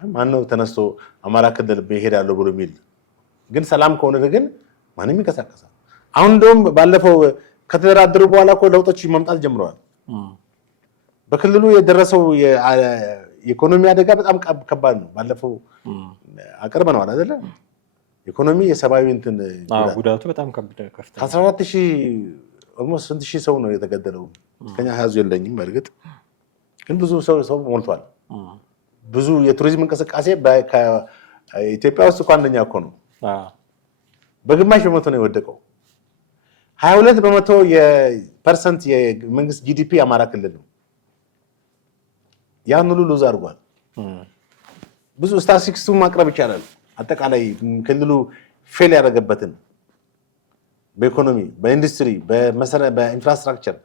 ማነው ተነስቶ አማራ ክልል ይሄዳለሁ ብሎ የሚል? ግን ሰላም ከሆነ ግን ማንም ይንቀሳቀሳል። አሁን እንደውም ባለፈው ከተደራደሩ በኋላ እኮ ለውጦች መምጣት ጀምረዋል። በክልሉ የደረሰው የኢኮኖሚ አደጋ በጣም ከባድ ነው። ባለፈው አቅርበነዋል አይደለ? ኢኮኖሚ የሰብአዊ እንትን ጉዳቱ በጣም ከፍተኛ 14,000 ኦልሞስት ስንት ሺህ ሰው ነው የተገደለው? ከኛ ሀዙ የለኝም በእርግጥ ግን ብዙ ሰው ሞልቷል። ብዙ የቱሪዝም እንቅስቃሴ ኢትዮጵያ ውስጥ እኮ አንደኛ እኮ ነው። በግማሽ በመቶ ነው የወደቀው። 22% የፐርሰንት የመንግስት ጂዲፒ አማራ ክልል ነው። ያን ሁሉ ሉዝ አድርጓል። ብዙ ስታቲስቲክሱ ማቅረብ ይቻላል። አጠቃላይ ክልሉ ፌል ያደረገበትን በኢኮኖሚ፣ በኢንዱስትሪ፣ በኢንፍራስትራክቸር፣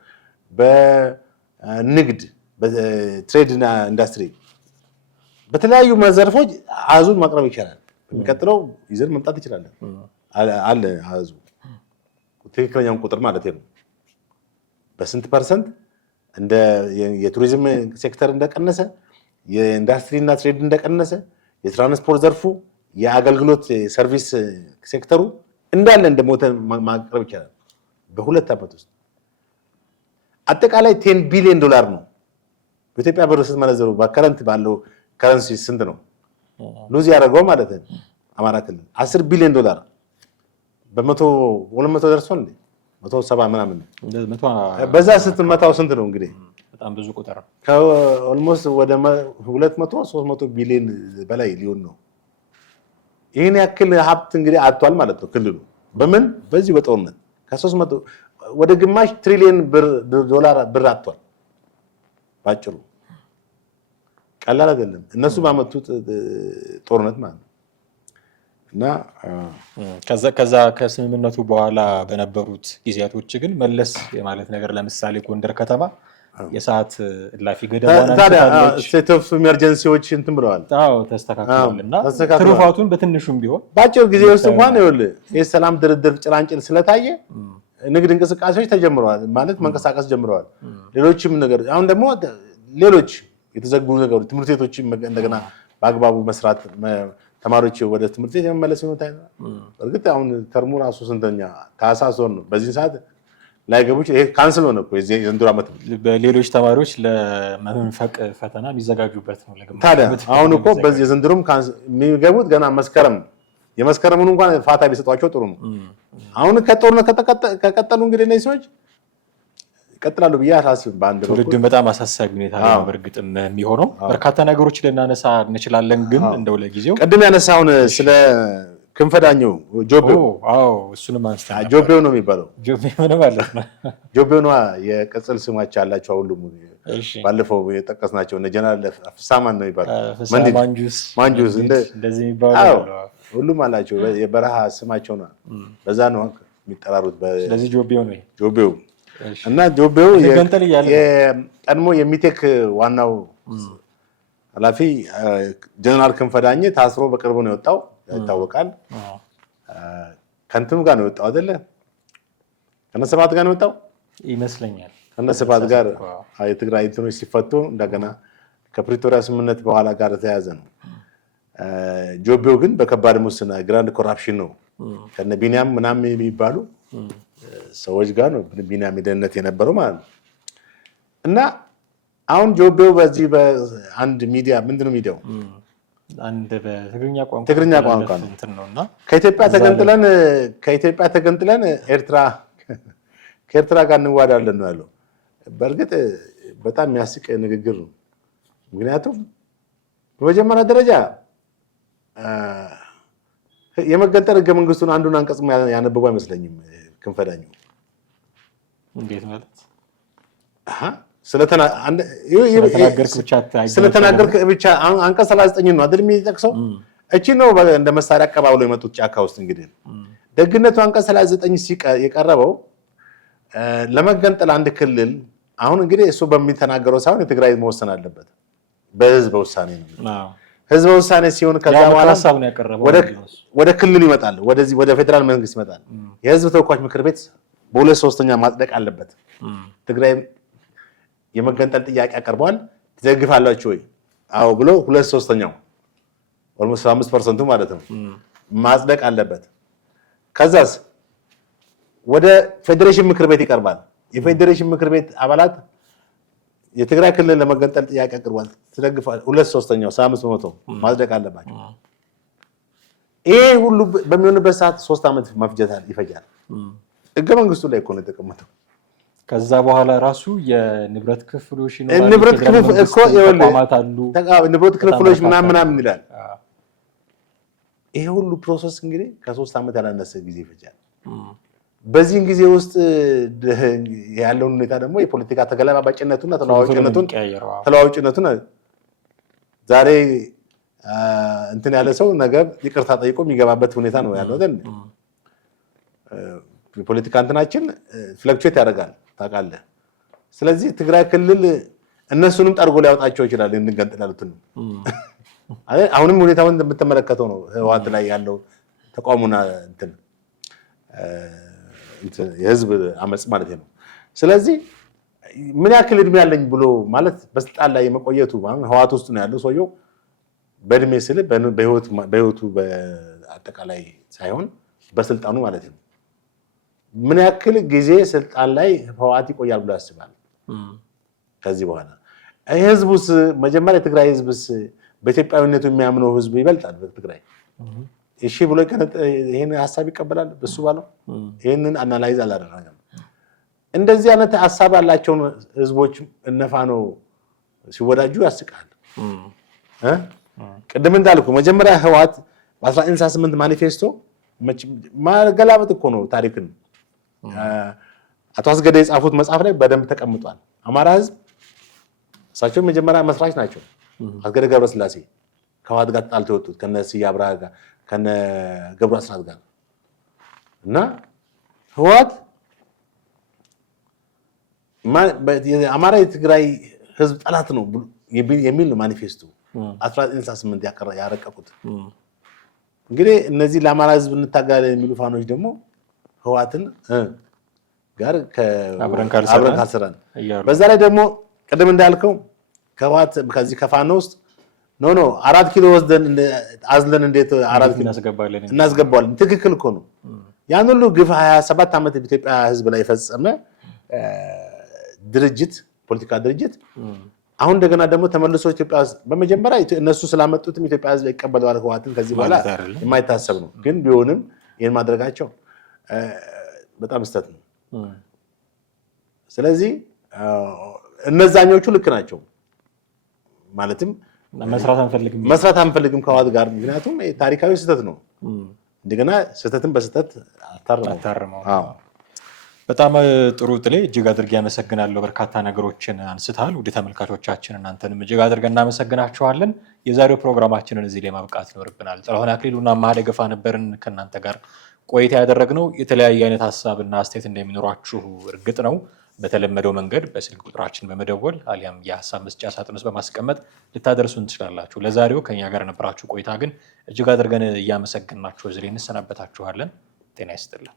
በንግድ፣ በትሬድና ኢንዱስትሪ በተለያዩ ዘርፎች አሃዙን ማቅረብ ይቻላል። የሚቀጥለው ይዘን መምጣት ይችላለን። አለ አሃዙ ትክክለኛውን ቁጥር ማለት ነው። በስንት ፐርሰንት እንደ የቱሪዝም ሴክተር እንደቀነሰ፣ የኢንዱስትሪና ትሬድ እንደቀነሰ፣ የትራንስፖርት ዘርፉ፣ የአገልግሎት ሰርቪስ ሴክተሩ እንዳለ እንደሞተ ማቅረብ ይቻላል። በ2 ዓመት ውስጥ አጠቃላይ $10 ቢሊዮን ነው። በኢትዮጵያ ብር ስትመነዘሩ በከረንት ባለው ከረንሲ ስንት ነው ሉዝ ያደረገው ማለት ነው? አማራ ክልል $10 ቢሊዮን በ200 ደርሷል እንዴ? 170 ምናምን በዛ ስትመታው ስንት ነው እንግዲህ? በጣም ብዙ ቁጥር ከኦልሞስት ወደ 200-300 ቢሊዮን በላይ ሊሆን ነው። ይህን ያክል ሀብት እንግዲህ አጥቷል ማለት ነው ክልሉ። በምን? በዚህ በጦርነት ከ300 ወደ ግማሽ ትሪሊየን ዶላር ብር አጥቷል። ባጭሩ ቀላል አይደለም። እነሱ ባመጡት ጦርነት ማለት ነው። እና ከዛ ከስምምነቱ በኋላ በነበሩት ጊዜያቶች ግን መለስ የማለት ነገር ለምሳሌ ጎንደር ከተማ የሰዓት እላፊ ገደባን ስቴት ኦፍ ኢመርጀንሲዎች እንትን ብለዋል። አዎ ተስተካክሏል። እና ትሩፋቱን በትንሹም ቢሆን ባጭር ጊዜ ውስጥ እንኳን ይኸውልህ የሰላም ድርድር ጭላንጭል ስለታየ ንግድ እንቅስቃሴዎች ተጀምረዋል ማለት መንቀሳቀስ ጀምረዋል። ሌሎችም ነገር አሁን ደግሞ ሌሎች የተዘጉ ነገሮች ትምህርት ቤቶች እንደገና በአግባቡ መስራት ተማሪዎች ወደ ትምህርት ቤት የመመለስ ሁኔታ እርግጥ አሁን ተርሙ ራሱ ስንተኛ ታህሳስ ወር ነው። በዚህ ሰዓት ላይገቡች ይሄ ካንስል ሆነ እኮ የዘንድሮ ዓመት በሌሎች ተማሪዎች ለመንፈቅ ፈተና የሚዘጋጁበት ነው። ታዲያ አሁን እኮ በዚህ የዘንድሮም የሚገቡት ገና መስከረም የመስከረሙን እንኳን ፋታ ቢሰጧቸው ጥሩ ነው። አሁን ከጦርነት ከቀጠሉ እንግዲህ እነዚህ ሰዎች ይቀጥላሉ ብዬ አሳስብም። በአንድ በኩል ትውልድን በጣም አሳሳቢ ሁኔታ ነው በእርግጥም የሚሆነው። በርካታ ነገሮች ልናነሳ እንችላለን፣ ግን እንደው ለጊዜው ቅድም ያነሳውን ስለ ክንፈዳኘው ጆቤው እሱንም አንስተን ጆቤው ነው የሚባለው። ጆቤው ምን ማለት ነው? ጆቤው ነው የቅጽል ስማቸው ያላቸው ሁሉም ባለፈው የጠቀስናቸው እነ ጀነራል ፍሳማን ነው የሚባለው። ማንጁስ እንደዚህ የሚባለው ሁሉም አላቸው። የበረሃ ስማቸው ነው፣ በዛ ነው የሚጠራሩት። ስለዚህ ጆቤው ነው ጆቤው እና ጆቤው የቀድሞ የሚቴክ ዋናው ኃላፊ ጀነራል ክንፈዳኘ ታስሮ በቅርቡ ነው የወጣው ይታወቃል። ከንትኑ ጋር ነው የወጣው አይደለ? ከነስባት ጋር ነው የወጣው ይመስለኛል። ከነስባት ጋር የትግራይ እንትኖች ሲፈቱ እንደገና ከፕሪቶሪያ ስምምነት በኋላ ጋር ተያያዘ ነው። ጆቤው ግን በከባድ ሙስና ግራንድ ኮራፕሽን ነው ከነ ቢኒያም ምናምን የሚባሉ ሰዎች ጋር ነው ቢኒያም ደህንነት የነበረው ማለት ነው። እና አሁን ጆቤው በዚህ በአንድ ሚዲያ ምንድነው ሚዲያው አንድ በትግርኛ ቋንቋ ነውና ከኢትዮጵያ ተገንጥለን ከኤርትራ ጋር እንዋዳለን ነው ያለው። በእርግጥ በጣም የሚያስቅ ንግግር ነው። ምክንያቱም በመጀመሪያ ደረጃ የመገንጠል ህገ መንግስቱን አንዱን አንቀጽ ያነበቡ አይመስለኝም ክንፈ ዳኘው። እንዴት ማለት ስለተናገርክ ብቻ አንቀጽ 39 ነው አይደል የሚጠቅሰው? እቺ ነው እንደ መሳሪያ አቀባብሎ የመጡት ጫካ ውስጥ። እንግዲህ ደግነቱ አንቀጽ 39 የቀረበው ለመገንጠል አንድ ክልል አሁን እንግዲህ እሱ በሚተናገረው ሳይሆን የትግራይ መወሰን አለበት በህዝብ ውሳኔ ነው። ህዝብ ውሳኔ ሲሆን ከዛ በኋላ ወደ ክልል ይመጣል፣ ወደ ፌደራል መንግስት ይመጣል። የህዝብ ተወካዮች ምክር ቤት በ2/3 ማጽደቅ አለበት። ትግራይ የመገንጠል ጥያቄ አቀርበዋል፣ ትደግፋላችሁ ወይ? አዎ ብሎ 2/3 ኦልሞስት 5% ማለት ነው ማጽደቅ አለበት። ከዛስ ወደ ፌዴሬሽን ምክር ቤት ይቀርባል። የፌዴሬሽን ምክር ቤት አባላት የትግራይ ክልል ለመገንጠል ጥያቄ አቅርቧል፣ ትደግፋል፣ 2/3 5% ማጽደቅ አለባቸው። ይሄ ሁሉ በሚሆንበት ሰዓት 3 ዓመት መፍጀት ይፈጃል። ህገ መንግስቱ ላይ እኮ ነው የተቀመጠው። ከዛ በኋላ ራሱ የንብረት ክፍሎች ንብረት ክፍሎች ምናምን ይላል። ይሄ ሁሉ ፕሮሰስ እንግዲህ ከ3 ዓመት ያላነሰ ጊዜ ይፈጃል። በዚህን ጊዜ ውስጥ ያለውን ሁኔታ ደግሞ የፖለቲካ ተገለባባጭነቱና ተለዋዋጭነቱን ዛሬ እንትን ያለ ሰው ነገር ይቅርታ ጠይቆ የሚገባበት ሁኔታ ነው ያለው አይደል? የፖለቲካ እንትናችን ፍለክቹዌት ያደርጋል ታውቃለህ። ስለዚህ ትግራይ ክልል እነሱንም ጠርጎ ሊያወጣቸው ይችላል እንገንጥላሉትን አሁንም ሁኔታውን እንደምትመለከተው ነው ህወሓት ላይ ያለው ተቋሙና እንትን የህዝብ አመጽ ማለት ነው። ስለዚህ ምን ያክል እድሜ ያለኝ ብሎ ማለት በስልጣን ላይ የመቆየቱ ህወሓት ውስጥ ነው ያለው ሰውየው። በእድሜ ስል በህይወቱ በአጠቃላይ ሳይሆን በስልጣኑ ማለት ነው። ምን ያክል ጊዜ ስልጣን ላይ ህወሓት ይቆያል ብሎ ያስባል? ከዚህ በኋላ ህዝቡስ መጀመሪያ የትግራይ ህዝብስ በኢትዮጵያዊነቱ የሚያምነው ህዝብ ይበልጣል በትግራይ እሺ ብሎ ይሄን ሐሳብ ይቀበላል? በሱ ባለው ይሄንን አናላይዝ አላደረገም። እንደዚህ አይነት ሐሳብ ያላቸው ህዝቦች እነፋኖ ሲወዳጁ ያስቃል። ቅድም እንዳልኩ መጀመሪያ ህወሓት በ1968 ማኒፌስቶ ማገላበጥ እኮ ነው ታሪክን። አቶ አስገደ የጻፉት መጽሐፍ ላይ በደንብ ተቀምጧል። አማራ ህዝብ እሳቸው መጀመሪያ መስራች ናቸው። አስገደ ገብረስላሴ ከህወሓት ጋር ተጣልተው የወጡት ከነ ስዬ አብርሃ ጋር ከነ ገብሩ አስራት ጋር እና ህወሓት አማራ የትግራይ ህዝብ ጠላት ነው የሚል ማኒፌስቶ 1968 ያረቀቁት። እንግዲህ እነዚህ ለአማራ ህዝብ እንታገላለን የሚሉ ፋኖች ደግሞ ህወሓትን ጋር አብረን ካልሰራን በዛ ላይ ደግሞ ቅድም እንዳልከው ከህወሓት ከዚህ ከፋኖ ውስጥ ኖ 4 ኪሎ ወስደን አዝለን እንዴት 4 ኪሎ እናስገባለን? ትክክል እኮ ነው። ያን ሁሉ ግፍ 27 ዓመት በኢትዮጵያ ህዝብ ላይ የፈጸመ ድርጅት ፖለቲካ ድርጅት አሁን እንደገና ደግሞ ተመልሶ ኢትዮጵያ በመጀመሪያ እነሱ ስላመጡትም ኢትዮጵያ ህዝብ ይቀበለዋል ህወሓትን ከዚህ በኋላ የማይታሰብ ነው። ግን ቢሆንም ይሄን ማድረጋቸው በጣም ስህተት ነው። ስለዚህ እነዛኞቹ ልክ ናቸው ማለትም መስራት አንፈልግም ከህወሓት ጋር ምክንያቱም ታሪካዊ ስህተት ነው። እንደገና ስህተትን በስህተት አታርመው። በጣም ጥሩ ጥሌ፣ እጅግ አድርጌ ያመሰግናለሁ። በርካታ ነገሮችን አንስተሃል። ውድ ተመልካቾቻችን እናንተንም እጅግ አድርገን እናመሰግናችኋለን። የዛሬው ፕሮግራማችንን እዚህ ላይ ማብቃት ይኖርብናል። ጥላሁን አክሊሉና አማሃ ደገፋ ነበርን ከእናንተ ጋር ቆይታ ያደረግነው። የተለያየ አይነት ሀሳብና አስተያየት እንደሚኖራችሁ እርግጥ ነው። በተለመደው መንገድ በስልክ ቁጥራችን በመደወል አሊያም የሀሳብ መስጫ ሳጥን ውስጥ በማስቀመጥ ልታደርሱን ትችላላችሁ። ለዛሬው ከኛ ጋር ነበራችሁ ቆይታ ግን እጅግ አድርገን እያመሰግናችሁ እዚህ ላይ እንሰናበታችኋለን። ጤና ይስጥልን።